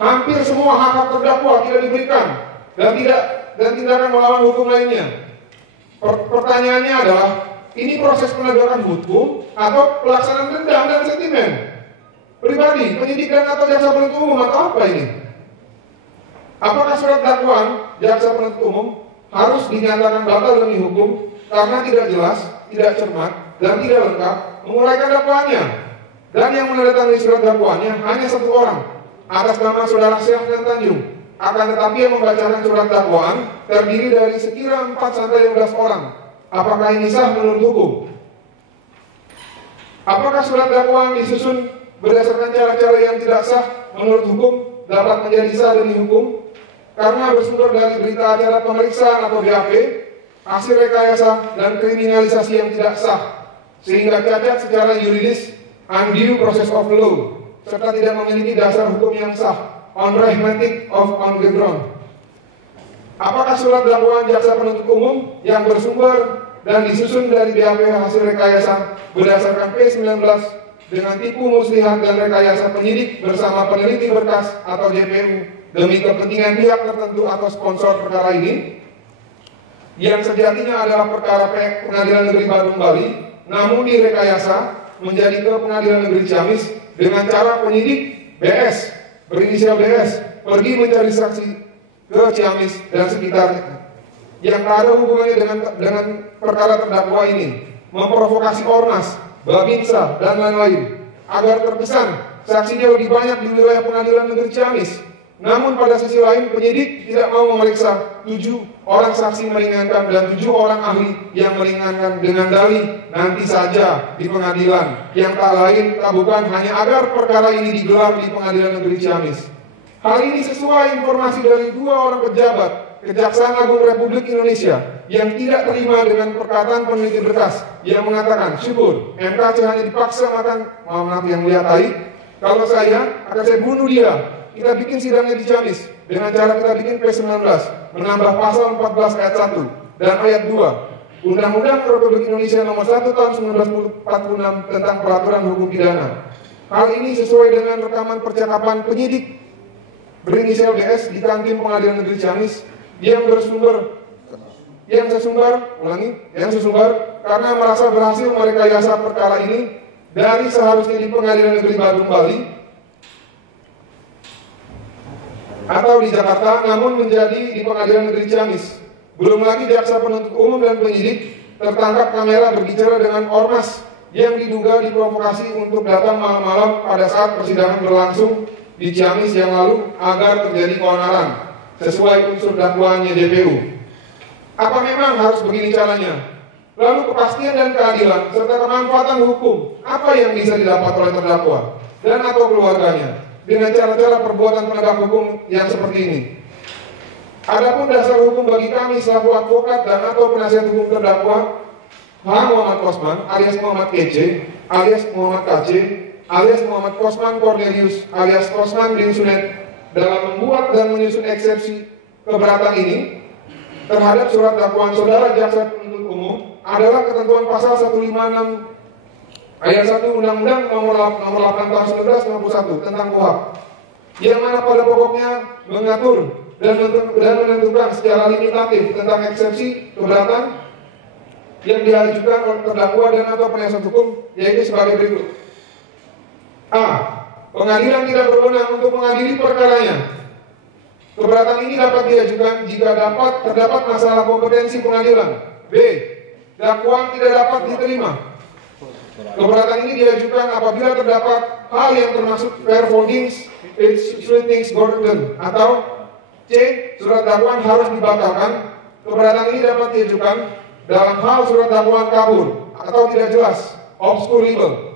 Hampir semua hak-hak terdakwa tidak diberikan dan tindakan melawan hukum lainnya. Pertanyaannya adalah, ini proses penegakan hukum atau pelaksanaan dendam dan sentimen pribadi, penyidikan atau jaksa penuntut umum atau apa ini? Apakah surat dakwaan jaksa penuntut umum harus dinyatakan batal demi hukum karena tidak jelas, tidak cermat, dan tidak lengkap menguraikan dakwaannya? Dan yang menandatangani surat dakwaannya hanya 1 orang atas nama saudara Syahdan Tanjung. Akan tetapi yang membacakan surat dakwaan terdiri dari sekira 4-15 orang. Apakah ini sah menurut hukum? Apakah surat dakwaan disusun berdasarkan cara-cara yang tidak sah menurut hukum dapat menjadi sah demi hukum? Karena bersumber dari berita acara pemeriksaan atau BAP, hasil rekayasa dan kriminalisasi yang tidak sah, sehingga cacat secara yuridis, undue process of law, serta tidak memiliki dasar hukum yang sah, unrahmatic of on the ground. Apakah surat dakwaan jaksa penuntut umum yang bersumber dan disusun dari BAP hasil rekayasa berdasarkan P19 dengan tipu muslihat dan rekayasa penyidik bersama peneliti berkas atau JPU demi kepentingan pihak tertentu atau sponsor perkara ini, yang sejatinya adalah perkara Pengadilan Negeri Badung, Bali, namun direkayasa menjadi ke Pengadilan Negeri Ciamis dengan cara penyidik BS, berinisial BS, pergi mencari saksi ke Ciamis dan sekitarnya yang tak ada hubungannya dengan perkara terdakwa ini, memprovokasi ormas, babinsa, dan lain-lain, agar terkesan saksinya lebih banyak di wilayah pengadilan negeri Ciamis. Namun pada sisi lain, penyidik tidak mau memeriksa 7 orang saksi meringankan dan 7 orang ahli yang meringankan dengan dalih nanti saja di pengadilan, yang tak lain tak bukan hanya agar perkara ini digelar di pengadilan negeri Ciamis. Hal ini sesuai informasi dari 2 orang pejabat Kejaksaan Agung Republik Indonesia yang tidak terima dengan perkataan peneliti berkas yang mengatakan, syukur MKC hanya dipaksa makan, maaf yang mulia tai, kalau saya akan saya bunuh dia. Kita bikin sidangnya di Ciamis dengan cara kita bikin P19, menambah pasal 14 ayat 1 dan ayat 2 Undang-Undang Republik Indonesia nomor 1 tahun 1946 tentang peraturan hukum pidana. Hal ini sesuai dengan rekaman percakapan penyidik berinisial DS di kantin pengadilan negeri Ciamis yang sesumbar karena merasa berhasil merekayasa perkara ini dari seharusnya di pengadilan negeri Badung, Bali atau di Jakarta, namun menjadi di pengadilan negeri Ciamis. Belum lagi jaksa penuntut umum dan penyidik tertangkap kamera berbicara dengan ormas yang diduga diprovokasi untuk datang malam-malam pada saat persidangan berlangsung di Ciamis yang lalu agar terjadi keonaran sesuai unsur dakwaannya JPU. Apa memang harus begini caranya? Lalu kepastian dan keadilan serta kemanfaatan hukum apa yang bisa didapat oleh terdakwa dan atau keluarganya dengan cara-cara perbuatan penegak hukum yang seperti ini? Adapun dasar hukum bagi kami selaku advokat dan atau penasihat hukum terdakwa H. Muhammad Kosman alias Muhammad KC alias Muhammad KC alias Muhammad Kosman Cornelius alias Kosman bin Sunet dalam membuat dan menyusun eksepsi keberatan ini terhadap surat dakwaan saudara jaksa penuntut umum adalah ketentuan pasal 156 ayat 1 Undang-Undang nomor 8 tahun 1991 tentang KUHP, yang mana pada pokoknya mengatur dan menentukan secara limitatif tentang eksepsi keberatan yang diajukan oleh terdakwa dan atau penasihat hukum, yaitu sebagai berikut. A. Pengadilan tidak berwenang untuk mengadili perkaranya. Keberatan ini dapat diajukan jika terdapat masalah kompetensi pengadilan. B. Dakwaan tidak dapat diterima. Keberatan ini diajukan apabila terdapat hal yang termasuk fair findings, things burden, atau C. Surat dakwaan harus dibatalkan. Keberatan ini dapat diajukan dalam hal surat dakwaan kabur atau tidak jelas, obscure legal.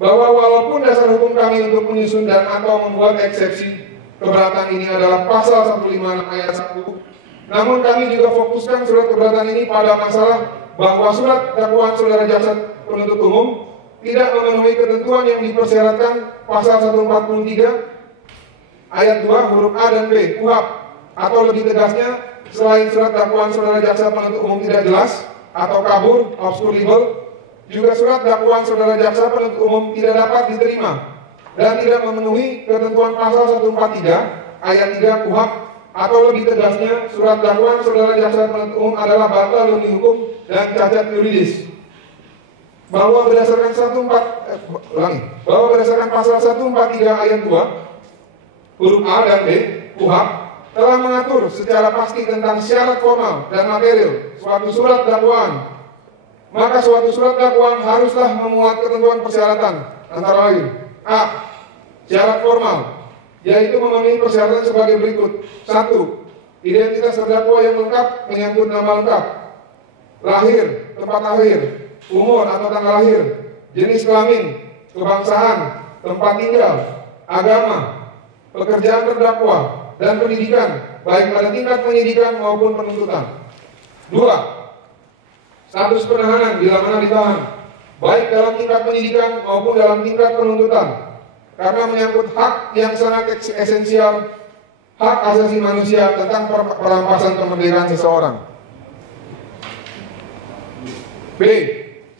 Bahwa walaupun dasar hukum kami untuk menyusun dan atau membuat eksepsi keberatan ini adalah pasal 156 ayat 1, namun kami juga fokuskan surat keberatan ini pada masalah bahwa surat dakwaan saudara jaksa penuntut umum tidak memenuhi ketentuan yang dipersyaratkan pasal 143 ayat 2 huruf A dan B KUHP, atau lebih tegasnya, selain surat dakwaan saudara jaksa penuntut umum tidak jelas atau kabur, obscure legal, juga surat dakwaan saudara jaksa penuntut umum tidak dapat diterima dan tidak memenuhi ketentuan pasal 143 ayat 3 KUHP, atau lebih tegasnya, surat dakwaan saudara jaksa penuntut umum adalah batal demi hukum dan cacat yuridis. Bahwa berdasarkan pasal 143 ayat 2 huruf A dan B KUHP telah mengatur secara pasti tentang syarat formal dan material suatu surat dakwaan, maka suatu surat dakwaan haruslah memuat ketentuan persyaratan antara lain: A. Syarat formal, yaitu memenuhi persyaratan sebagai berikut. 1. Identitas terdakwa yang lengkap menyangkut nama lengkap, lahir, tempat lahir, umur atau tanggal lahir, jenis kelamin, kebangsaan, tempat tinggal, agama, pekerjaan terdakwa, dan pendidikan, baik pada tingkat penyidikan maupun penuntutan. 2. Status penahanan bila mana ditahan, baik dalam tingkat penyidikan maupun dalam tingkat penuntutan, karena menyangkut hak yang sangat esensial, hak asasi manusia tentang perampasan kemerdekaan seseorang. B.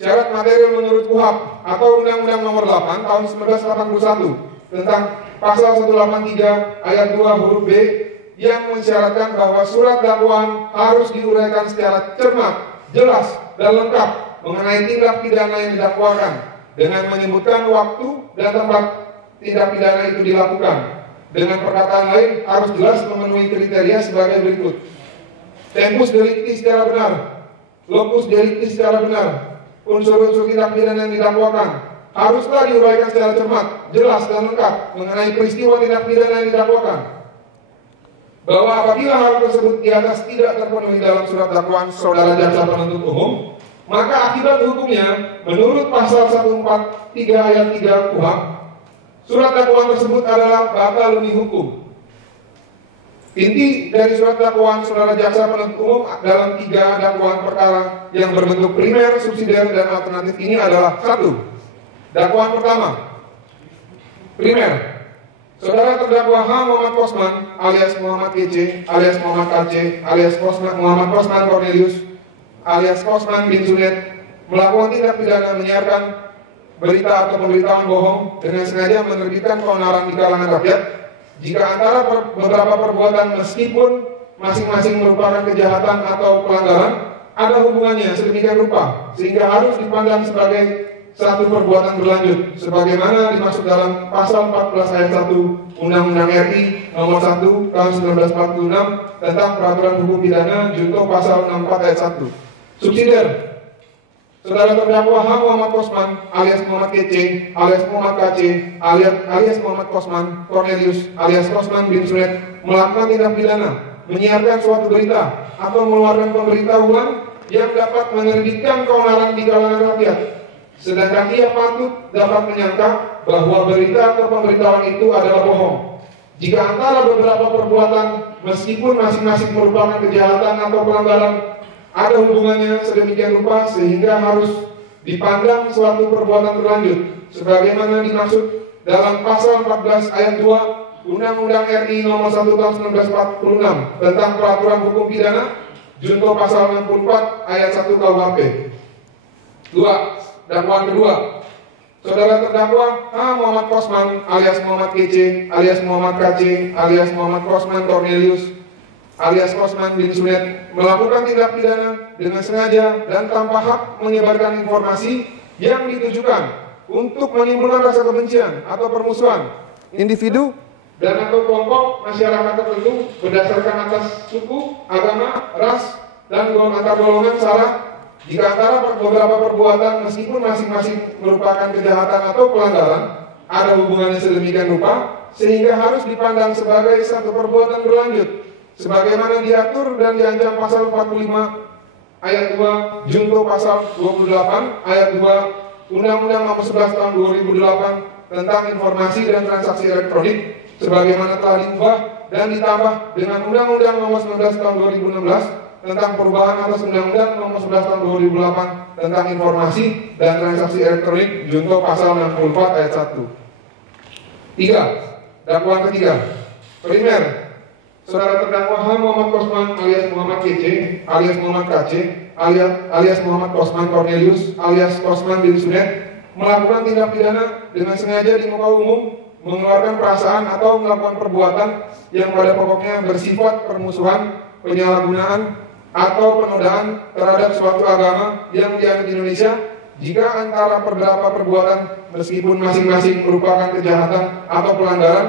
Syarat material menurut KUHP atau Undang-Undang nomor 8 tahun 1981 tentang pasal 183 ayat 2 huruf B yang mensyaratkan bahwa surat dakwaan harus diuraikan secara cermat, jelas, dan lengkap mengenai tindak pidana yang didakwakan dengan menyebutkan waktu dan tempat tindak pidana itu dilakukan, Dengan perkataan lain, harus jelas memenuhi kriteria sebagai berikut. Tempus delicti secara benar, locus delicti secara benar, unsur-unsur tindak pidana yang didakwakan haruslah diuraikan secara cermat, jelas dan lengkap mengenai peristiwa tindak pidana yang didakwakan. Bahwa apabila hal tersebut di atas tidak terpenuhi dalam surat dakwaan saudara jaksa penuntut umum, maka akibat hukumnya menurut pasal 143 ayat 3 KUHP, surat dakwaan tersebut adalah batal demi hukum. Inti dari surat dakwaan saudara jaksa penuntut umum dalam 3 dakwaan perkara yang berbentuk primer, subsidiar, dan alternatif ini adalah: 1. Dakwaan pertama, primer, saudara terdakwa H. Muhammad Kosman alias Muhammad KC alias Muhammad KC alias Muhammad Kosman Cornelius alias Kosman bin Sunet melakukan tindak pidana menyiarkan berita atau pemberitahuan bohong dengan sengaja menerbitkan keonaran di kalangan rakyat jika antara beberapa perbuatan meskipun masing-masing merupakan kejahatan atau pelanggaran ada hubungannya sedemikian rupa sehingga harus dipandang sebagai satu perbuatan berlanjut sebagaimana dimaksud dalam pasal 14 ayat 1 Undang-Undang RI nomor 1 tahun 1946 tentang peraturan hukum pidana junto pasal 64 ayat 1. Subsidiar, saudara terdakwa H. Muhammad Kosman alias Muhammad KC alias Muhammad KC alias Muhammad Kosman Cornelius alias Kosman bin Sunet melakukan tindak pidana menyiarkan suatu berita atau mengeluarkan pemberitahuan yang dapat menerbitkan keonaran di kalangan rakyat, sedangkan ia patut dapat menyangka bahwa berita atau pemberitahuan itu adalah bohong. Jika antara beberapa perbuatan meskipun masing-masing merupakan kejahatan atau pelanggaran ada hubungannya sedemikian rupa sehingga harus dipandang suatu perbuatan berlanjut sebagaimana dimaksud dalam pasal 14 ayat 2 Undang-Undang RI nomor 1 tahun 1946 tentang peraturan hukum pidana junto pasal 64 ayat 1 KUHP. 2. Dakwaan kedua, saudara terdakwa H. Muhammad Kosman alias Muhammad KC alias Muhammad KC alias Muhammad Kosman Cornelius alias Kosman bin Sunet melakukan tindak pidana dengan sengaja dan tanpa hak menyebarkan informasi yang ditujukan untuk menimbulkan rasa kebencian atau permusuhan individu dan atau kelompok masyarakat tertentu berdasarkan atas suku, agama, ras, dan antar golongan sara. Jika antara beberapa perbuatan meskipun masing-masing merupakan kejahatan atau pelanggaran ada hubungannya sedemikian rupa sehingga harus dipandang sebagai satu perbuatan berlanjut sebagaimana diatur dan diancam pasal 45 ayat 2 junto pasal 28 ayat 2 Undang-Undang nomor 11 tahun 2008 tentang informasi dan transaksi elektronik sebagaimana telah diubah dan ditambah dengan Undang-Undang nomor 19 tahun 2016 tentang perubahan atas Undang-Undang nomor 11 tahun 2008 tentang informasi dan transaksi elektronik junto pasal 64 ayat 1. 3. Dakwaan ketiga, primer, saudara terdakwa H. Muhammad Kosman alias Muhammad KC alias Muhammad KC alias Muhammad Kosman Cornelius alias Kosman bin Sunet melakukan tindak pidana dengan sengaja di muka umum mengeluarkan perasaan atau melakukan perbuatan yang pada pokoknya bersifat permusuhan, penyalahgunaan atau penodaan terhadap suatu agama yang dianut di Indonesia jika antara beberapa perbuatan meskipun masing-masing merupakan kejahatan atau pelanggaran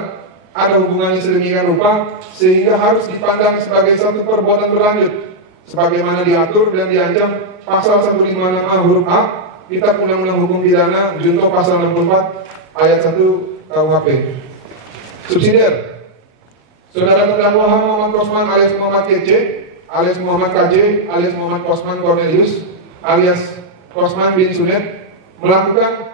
ada hubungannya sedemikian rupa sehingga harus dipandang sebagai satu perbuatan berlanjut sebagaimana diatur dan diancam pasal 156A huruf A Kitab Undang-Undang Hukum Pidana junto pasal 64 ayat 1 KUHP. Subsidiar, saudara terdakwa H. Muhammad Kosman alias Muhammad KC alias Muhammad KJ alias Muhammad Kosman Cornelius alias Kosman bin Sunet melakukan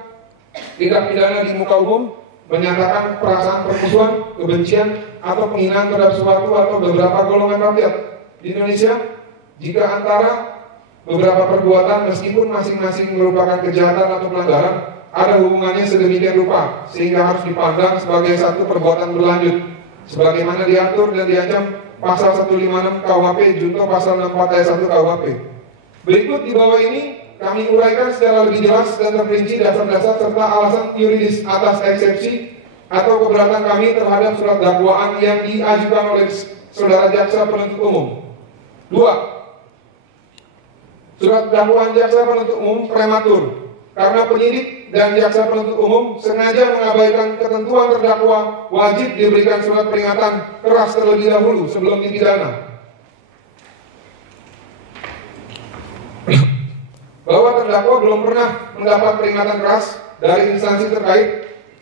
tindak pidana di muka umum menyatakan perasaan permusuhan, kebencian atau penghinaan terhadap suatu atau beberapa golongan rakyat di Indonesia jika antara beberapa perbuatan meskipun masing-masing merupakan kejahatan atau pelanggaran ada hubungannya sedemikian rupa sehingga harus dipandang sebagai satu perbuatan berlanjut sebagaimana diatur dan diancam pasal 156 KUHP junto pasal 64 ayat 1 KUHP. Berikut di bawah ini kami uraikan secara lebih jelas dan terperinci dasar-dasar serta alasan yuridis atas eksepsi atau keberatan kami terhadap surat dakwaan yang diajukan oleh saudara jaksa penuntut umum. 2. Surat dakwaan jaksa penuntut umum prematur karena penyidik dan jaksa penuntut umum sengaja mengabaikan ketentuan terdakwa wajib diberikan surat peringatan keras terlebih dahulu sebelum dipidana. Bahwa terdakwa belum pernah mendapat peringatan keras dari instansi terkait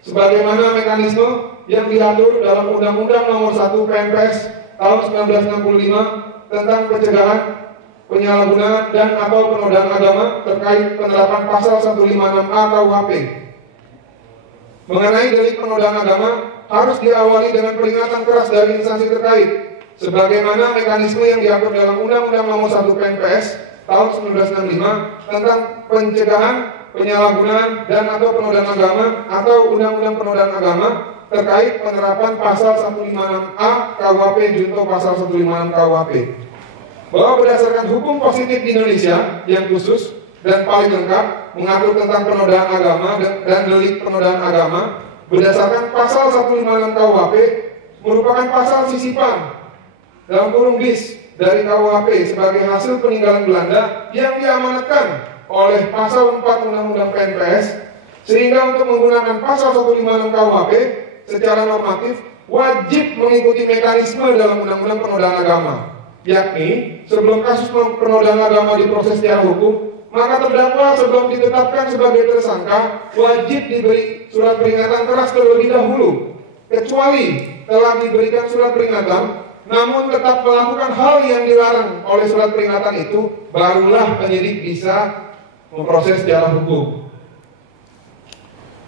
sebagaimana mekanisme yang diatur dalam Undang-Undang Nomor 1 PNPS tahun 1965 tentang pencegahan penyalahgunaan dan atau penodaan agama terkait penerapan pasal 156A KUHP. Mengenai delik penodaan agama harus diawali dengan peringatan keras dari instansi terkait sebagaimana mekanisme yang diatur dalam Undang-Undang Nomor 1 PNPS tahun 1965 tentang pencegahan penyalahgunaan dan atau penodaan agama atau Undang-Undang Penodaan Agama terkait penerapan pasal 156A KUHP junto pasal 156 KUHP. Bahwa berdasarkan hukum positif di Indonesia yang khusus dan paling lengkap mengatur tentang penodaan agama dan delik penodaan agama berdasarkan pasal 156 KUHP merupakan pasal sisipan dalam kurung bis dari KUHP sebagai hasil peninggalan Belanda yang diamanatkan oleh pasal 4 Undang-Undang PNPS, sehingga untuk menggunakan pasal 156 KUHP secara normatif wajib mengikuti mekanisme dalam Undang-Undang Penodaan Agama, yakni sebelum kasus penodaan agama diproses secara hukum, maka terdakwa sebelum ditetapkan sebagai tersangka wajib diberi surat peringatan keras terlebih dahulu, kecuali telah diberikan surat peringatan namun tetap melakukan hal yang dilarang oleh surat peringatan itu, barulah penyidik bisa memproses secara hukum.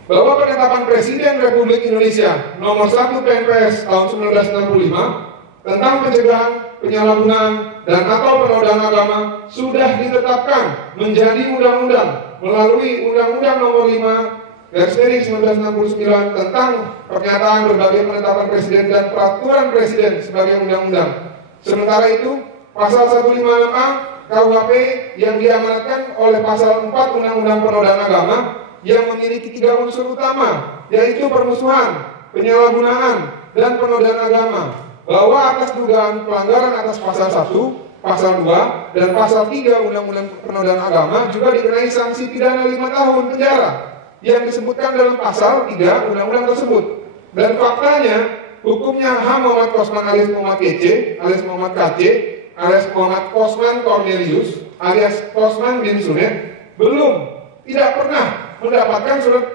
Bahwa penetapan Presiden Republik Indonesia Nomor 1 PNPS tahun 1965 tentang pencegahan penyalahgunaan dan atau penodaan agama sudah ditetapkan menjadi undang-undang melalui Undang-Undang Nomor 5/1969 tentang pernyataan berbagai penetapan presiden dan peraturan presiden sebagai undang-undang. Sementara itu, pasal 156A KUHP yang diamanatkan oleh pasal 4 Undang-Undang Penodaan Agama yang memiliki 3 unsur utama, yaitu permusuhan, penyalahgunaan, dan penodaan agama. Bahwa atas dugaan pelanggaran atas pasal 1, pasal 2, dan pasal 3 Undang-Undang Penodaan Agama juga dikenai sanksi pidana 5 tahun penjara yang disebutkan dalam pasal 3 undang-undang tersebut. Dan faktanya, hukumnya H. Muhammad Kosman alias Muhammad KC, alias Muhammad KC, alias Muhammad Kosman Cornelius, alias Kosman bin Sunet, tidak pernah mendapatkan surat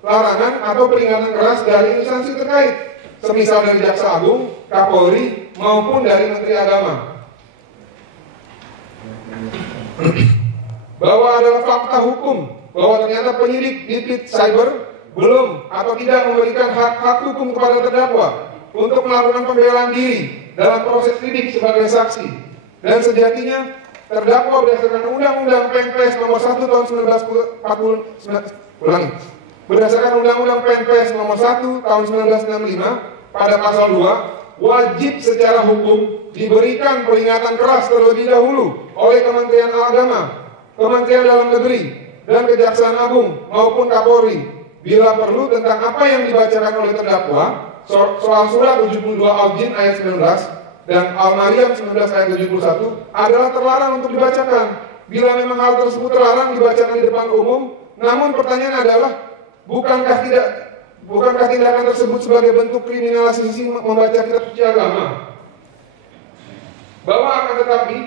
larangan atau peringatan keras dari instansi terkait, semisal dari Jaksa Agung, Kapolri, maupun dari Menteri Agama. Bahwa adalah fakta hukum bahwa ternyata penyidik Ditpid Cyber belum atau tidak memberikan hak hukum kepada terdakwa untuk melakukan pembelaan diri dalam proses lidik sebagai saksi. Dan sejatinya terdakwa berdasarkan Undang-Undang PNPS Nomor 1 tahun 1945 berdasarkan Undang-Undang PNPS Nomor 1 tahun 1965 pada pasal 2 wajib secara hukum diberikan peringatan keras terlebih dahulu oleh Kementerian Agama, Kementerian Dalam Negeri, dan Kejaksaan Agung maupun Kapolri bila perlu tentang apa yang dibacakan oleh terdakwa soal surat 72 Al-Jin ayat 19 dan Al-Maryam 19 ayat 71 adalah terlarang untuk dibacakan. Bila memang hal tersebut terlarang dibacakan di depan umum, namun pertanyaan adalah bukankah tindakan tersebut sebagai bentuk kriminalisasi membaca kitab suci agama? Bahwa akan tetapi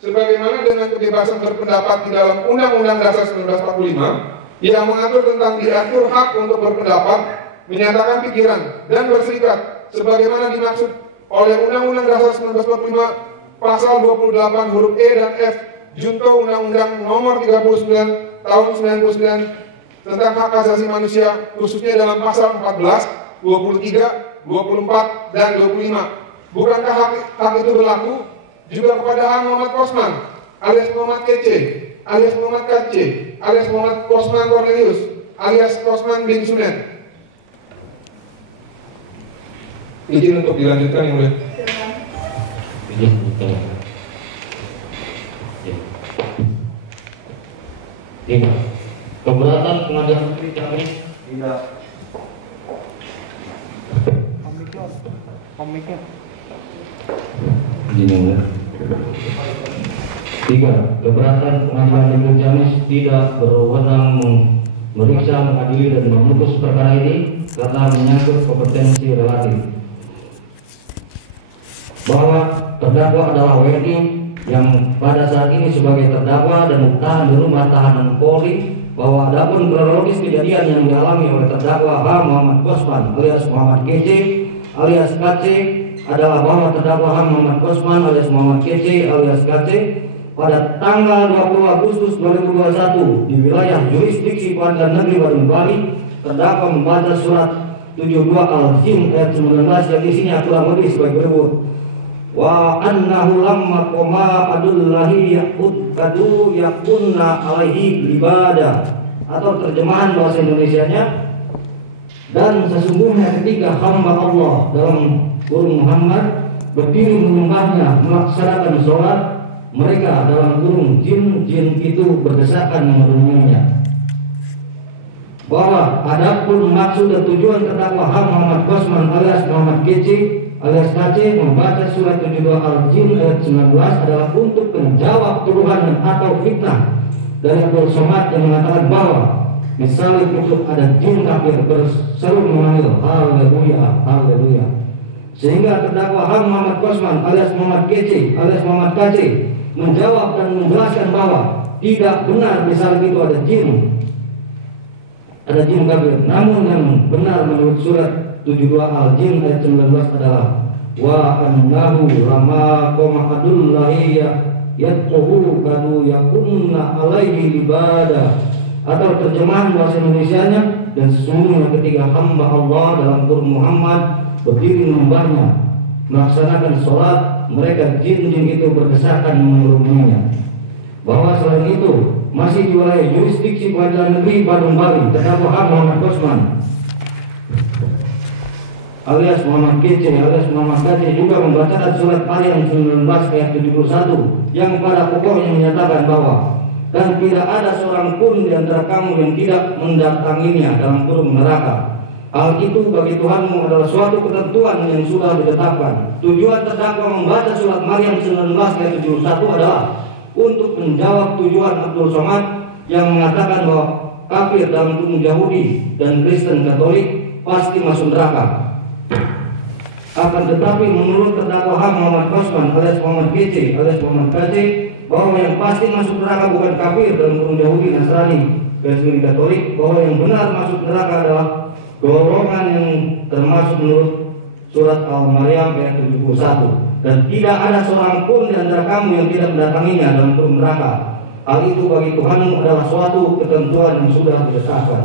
sebagaimana dengan kebebasan berpendapat di dalam Undang-Undang Dasar 1945 yang mengatur tentang diatur hak untuk berpendapat, menyatakan pikiran, dan berserikat sebagaimana dimaksud oleh Undang-Undang Dasar 1945 pasal 28 huruf E dan F junto Undang-Undang Nomor 39 tahun 99 tentang hak asasi manusia, khususnya dalam pasal 14, 23, 24, dan 25. Bukankah hak itu berlaku juga kepada H. Muhammad Kosman alias Muhammad KC, alias Muhammad KC, alias Muhammad Kosman Cornelius, alias Kosman bin Sunet? Izin untuk dilanjutkan yang mulia. Izin untuk tidak. Keberatan pengadilan negeri kami tidak. Komiknya. Izin yang mulia. 3. Keberatan pengadilan negeri Ciamis tidak berwenang meriksa, mengadili dan memutus perkara ini karena menyangkut kompetensi relatif. Bahwa terdakwa adalah WNI yang pada saat ini sebagai terdakwa dan ditahan di rumah tahanan Polri, bahwa adapun kronologis kejadian yang dialami oleh terdakwa H. Muhammad Kosman alias Muhammad KC alias KC adalah bahwa terdakwa H. Muhammad Kosman alias Muhammad KC alias KC pada tanggal 20 Agustus 2021 di wilayah jurisdiksi Pengadilan Negeri Badung Bali, terdakwa membaca surat 72 Al-Jin ayat 19 yang isinya kurang lebih sebagai berikut. Wa annahu lamma qoma adullahi yaqud kadu yakunna alaihi ibadah, atau terjemahan bahasa Indonesianya, dan sesungguhnya ketika hamba Allah dalam kurung Muhammad berdiri menyembahnya, melaksanakan sholat, mereka dalam kurung jin-jin itu berdesakan memenuhinya. Bahwa adapun maksud dan tujuan terdakwa H. Muhammad Kosman alias Muhammad KC alias KC membaca surat 72 Al-Jin ayat 19 adalah untuk menjawab tuduhan dan atau fitnah dari Abdul Somad yang mengatakan bahwa misalnya itu ada jin kafir berseru memanggil haleluya haleluya, sehingga terdakwa H. Muhammad Kosman alias Muhammad KC alias Muhammad KC menjawab dan menjelaskan bahwa tidak benar misalnya itu ada jin kafir, namun yang benar menurut surat 72 Al-Jin ayat 19 adalah wa annahu lama qamadullahi yatquhu kadu yakunna alaihi ibadah, atau terjemahan bahasa Indonesianya, dan sesungguhnya ketika hamba Allah dalam kurung Muhammad berdiri menyembahnya, melaksanakan sholat, mereka jin-jin itu berdesakan menyerupuinya. Bahwa selain itu masih di wilayah jurisdiksi Pengadilan Negeri Badung Bali, terdakwa H. Muhammad Kosman alias Muhammad KC alias Muhammad KC juga membacakan surat Maryam 19 ayat 71 yang pada pokoknya menyatakan bahwa dan tidak ada seorang pun di antara kamu yang tidak mendatanginya dalam kurung neraka. Hal itu bagi Tuhanmu adalah suatu ketentuan yang sudah ditetapkan. Tujuan terdakwa membaca surat Maryam 19 ayat 71 adalah untuk menjawab tujuan Abdul Somad yang mengatakan bahwa kafir dalam kurung Yahudi dan Kristen Katolik pasti masuk neraka. Akan tetapi menurut terdakwa H. Muhammad Kosman alias Muhammad KC alias Muhammad KC bahwa yang pasti masuk neraka bukan kafir dalam kurung Yahudi, Nasrani, Kristen, Katolik, bahwa yang benar masuk neraka adalah golongan yang termasuk menurut surat Al-Maryam ayat 71, dan tidak ada seorang pun di antara kamu yang tidak mendatanginya dalam kurung neraka. Hal itu bagi Tuhanmu adalah suatu ketentuan yang sudah ditetapkan.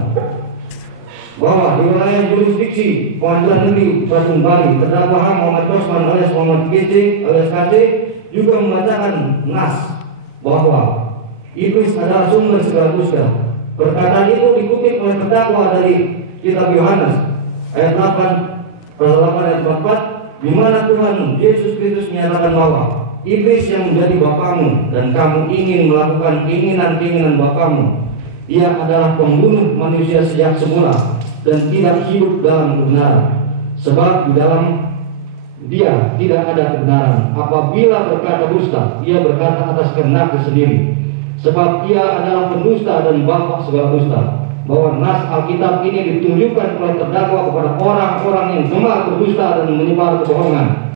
Bahwa di wilayah jurisdiksi Pengadilan Negeri Badung Bali, terdakwa H. Muhammad Kosman alias Muhammad KC alias KC juga membacakan nas bahwa iblis adalah sumber segala dusta. Perkataan itu dikutip oleh terdakwa dari kitab Yohanes ayat 8 pasal 8 ayat 44, di mana Tuhan Yesus Kristus menyatakan bahwa iblis yang menjadi bapamu dan kamu ingin melakukan keinginan-keinginan bapamu, ia adalah pembunuh manusia sejak semula dan tidak hidup dalam kebenaran, sebab di dalam dia tidak ada kebenaran. Apabila berkata dusta, ia berkata atas kehendaknya sendiri, sebab ia adalah pendusta dan bapa segala dusta. Bahwa nas Alkitab ini ditunjukkan oleh terdakwa kepada orang-orang yang gemar berdusta dan menyebar kebohongan.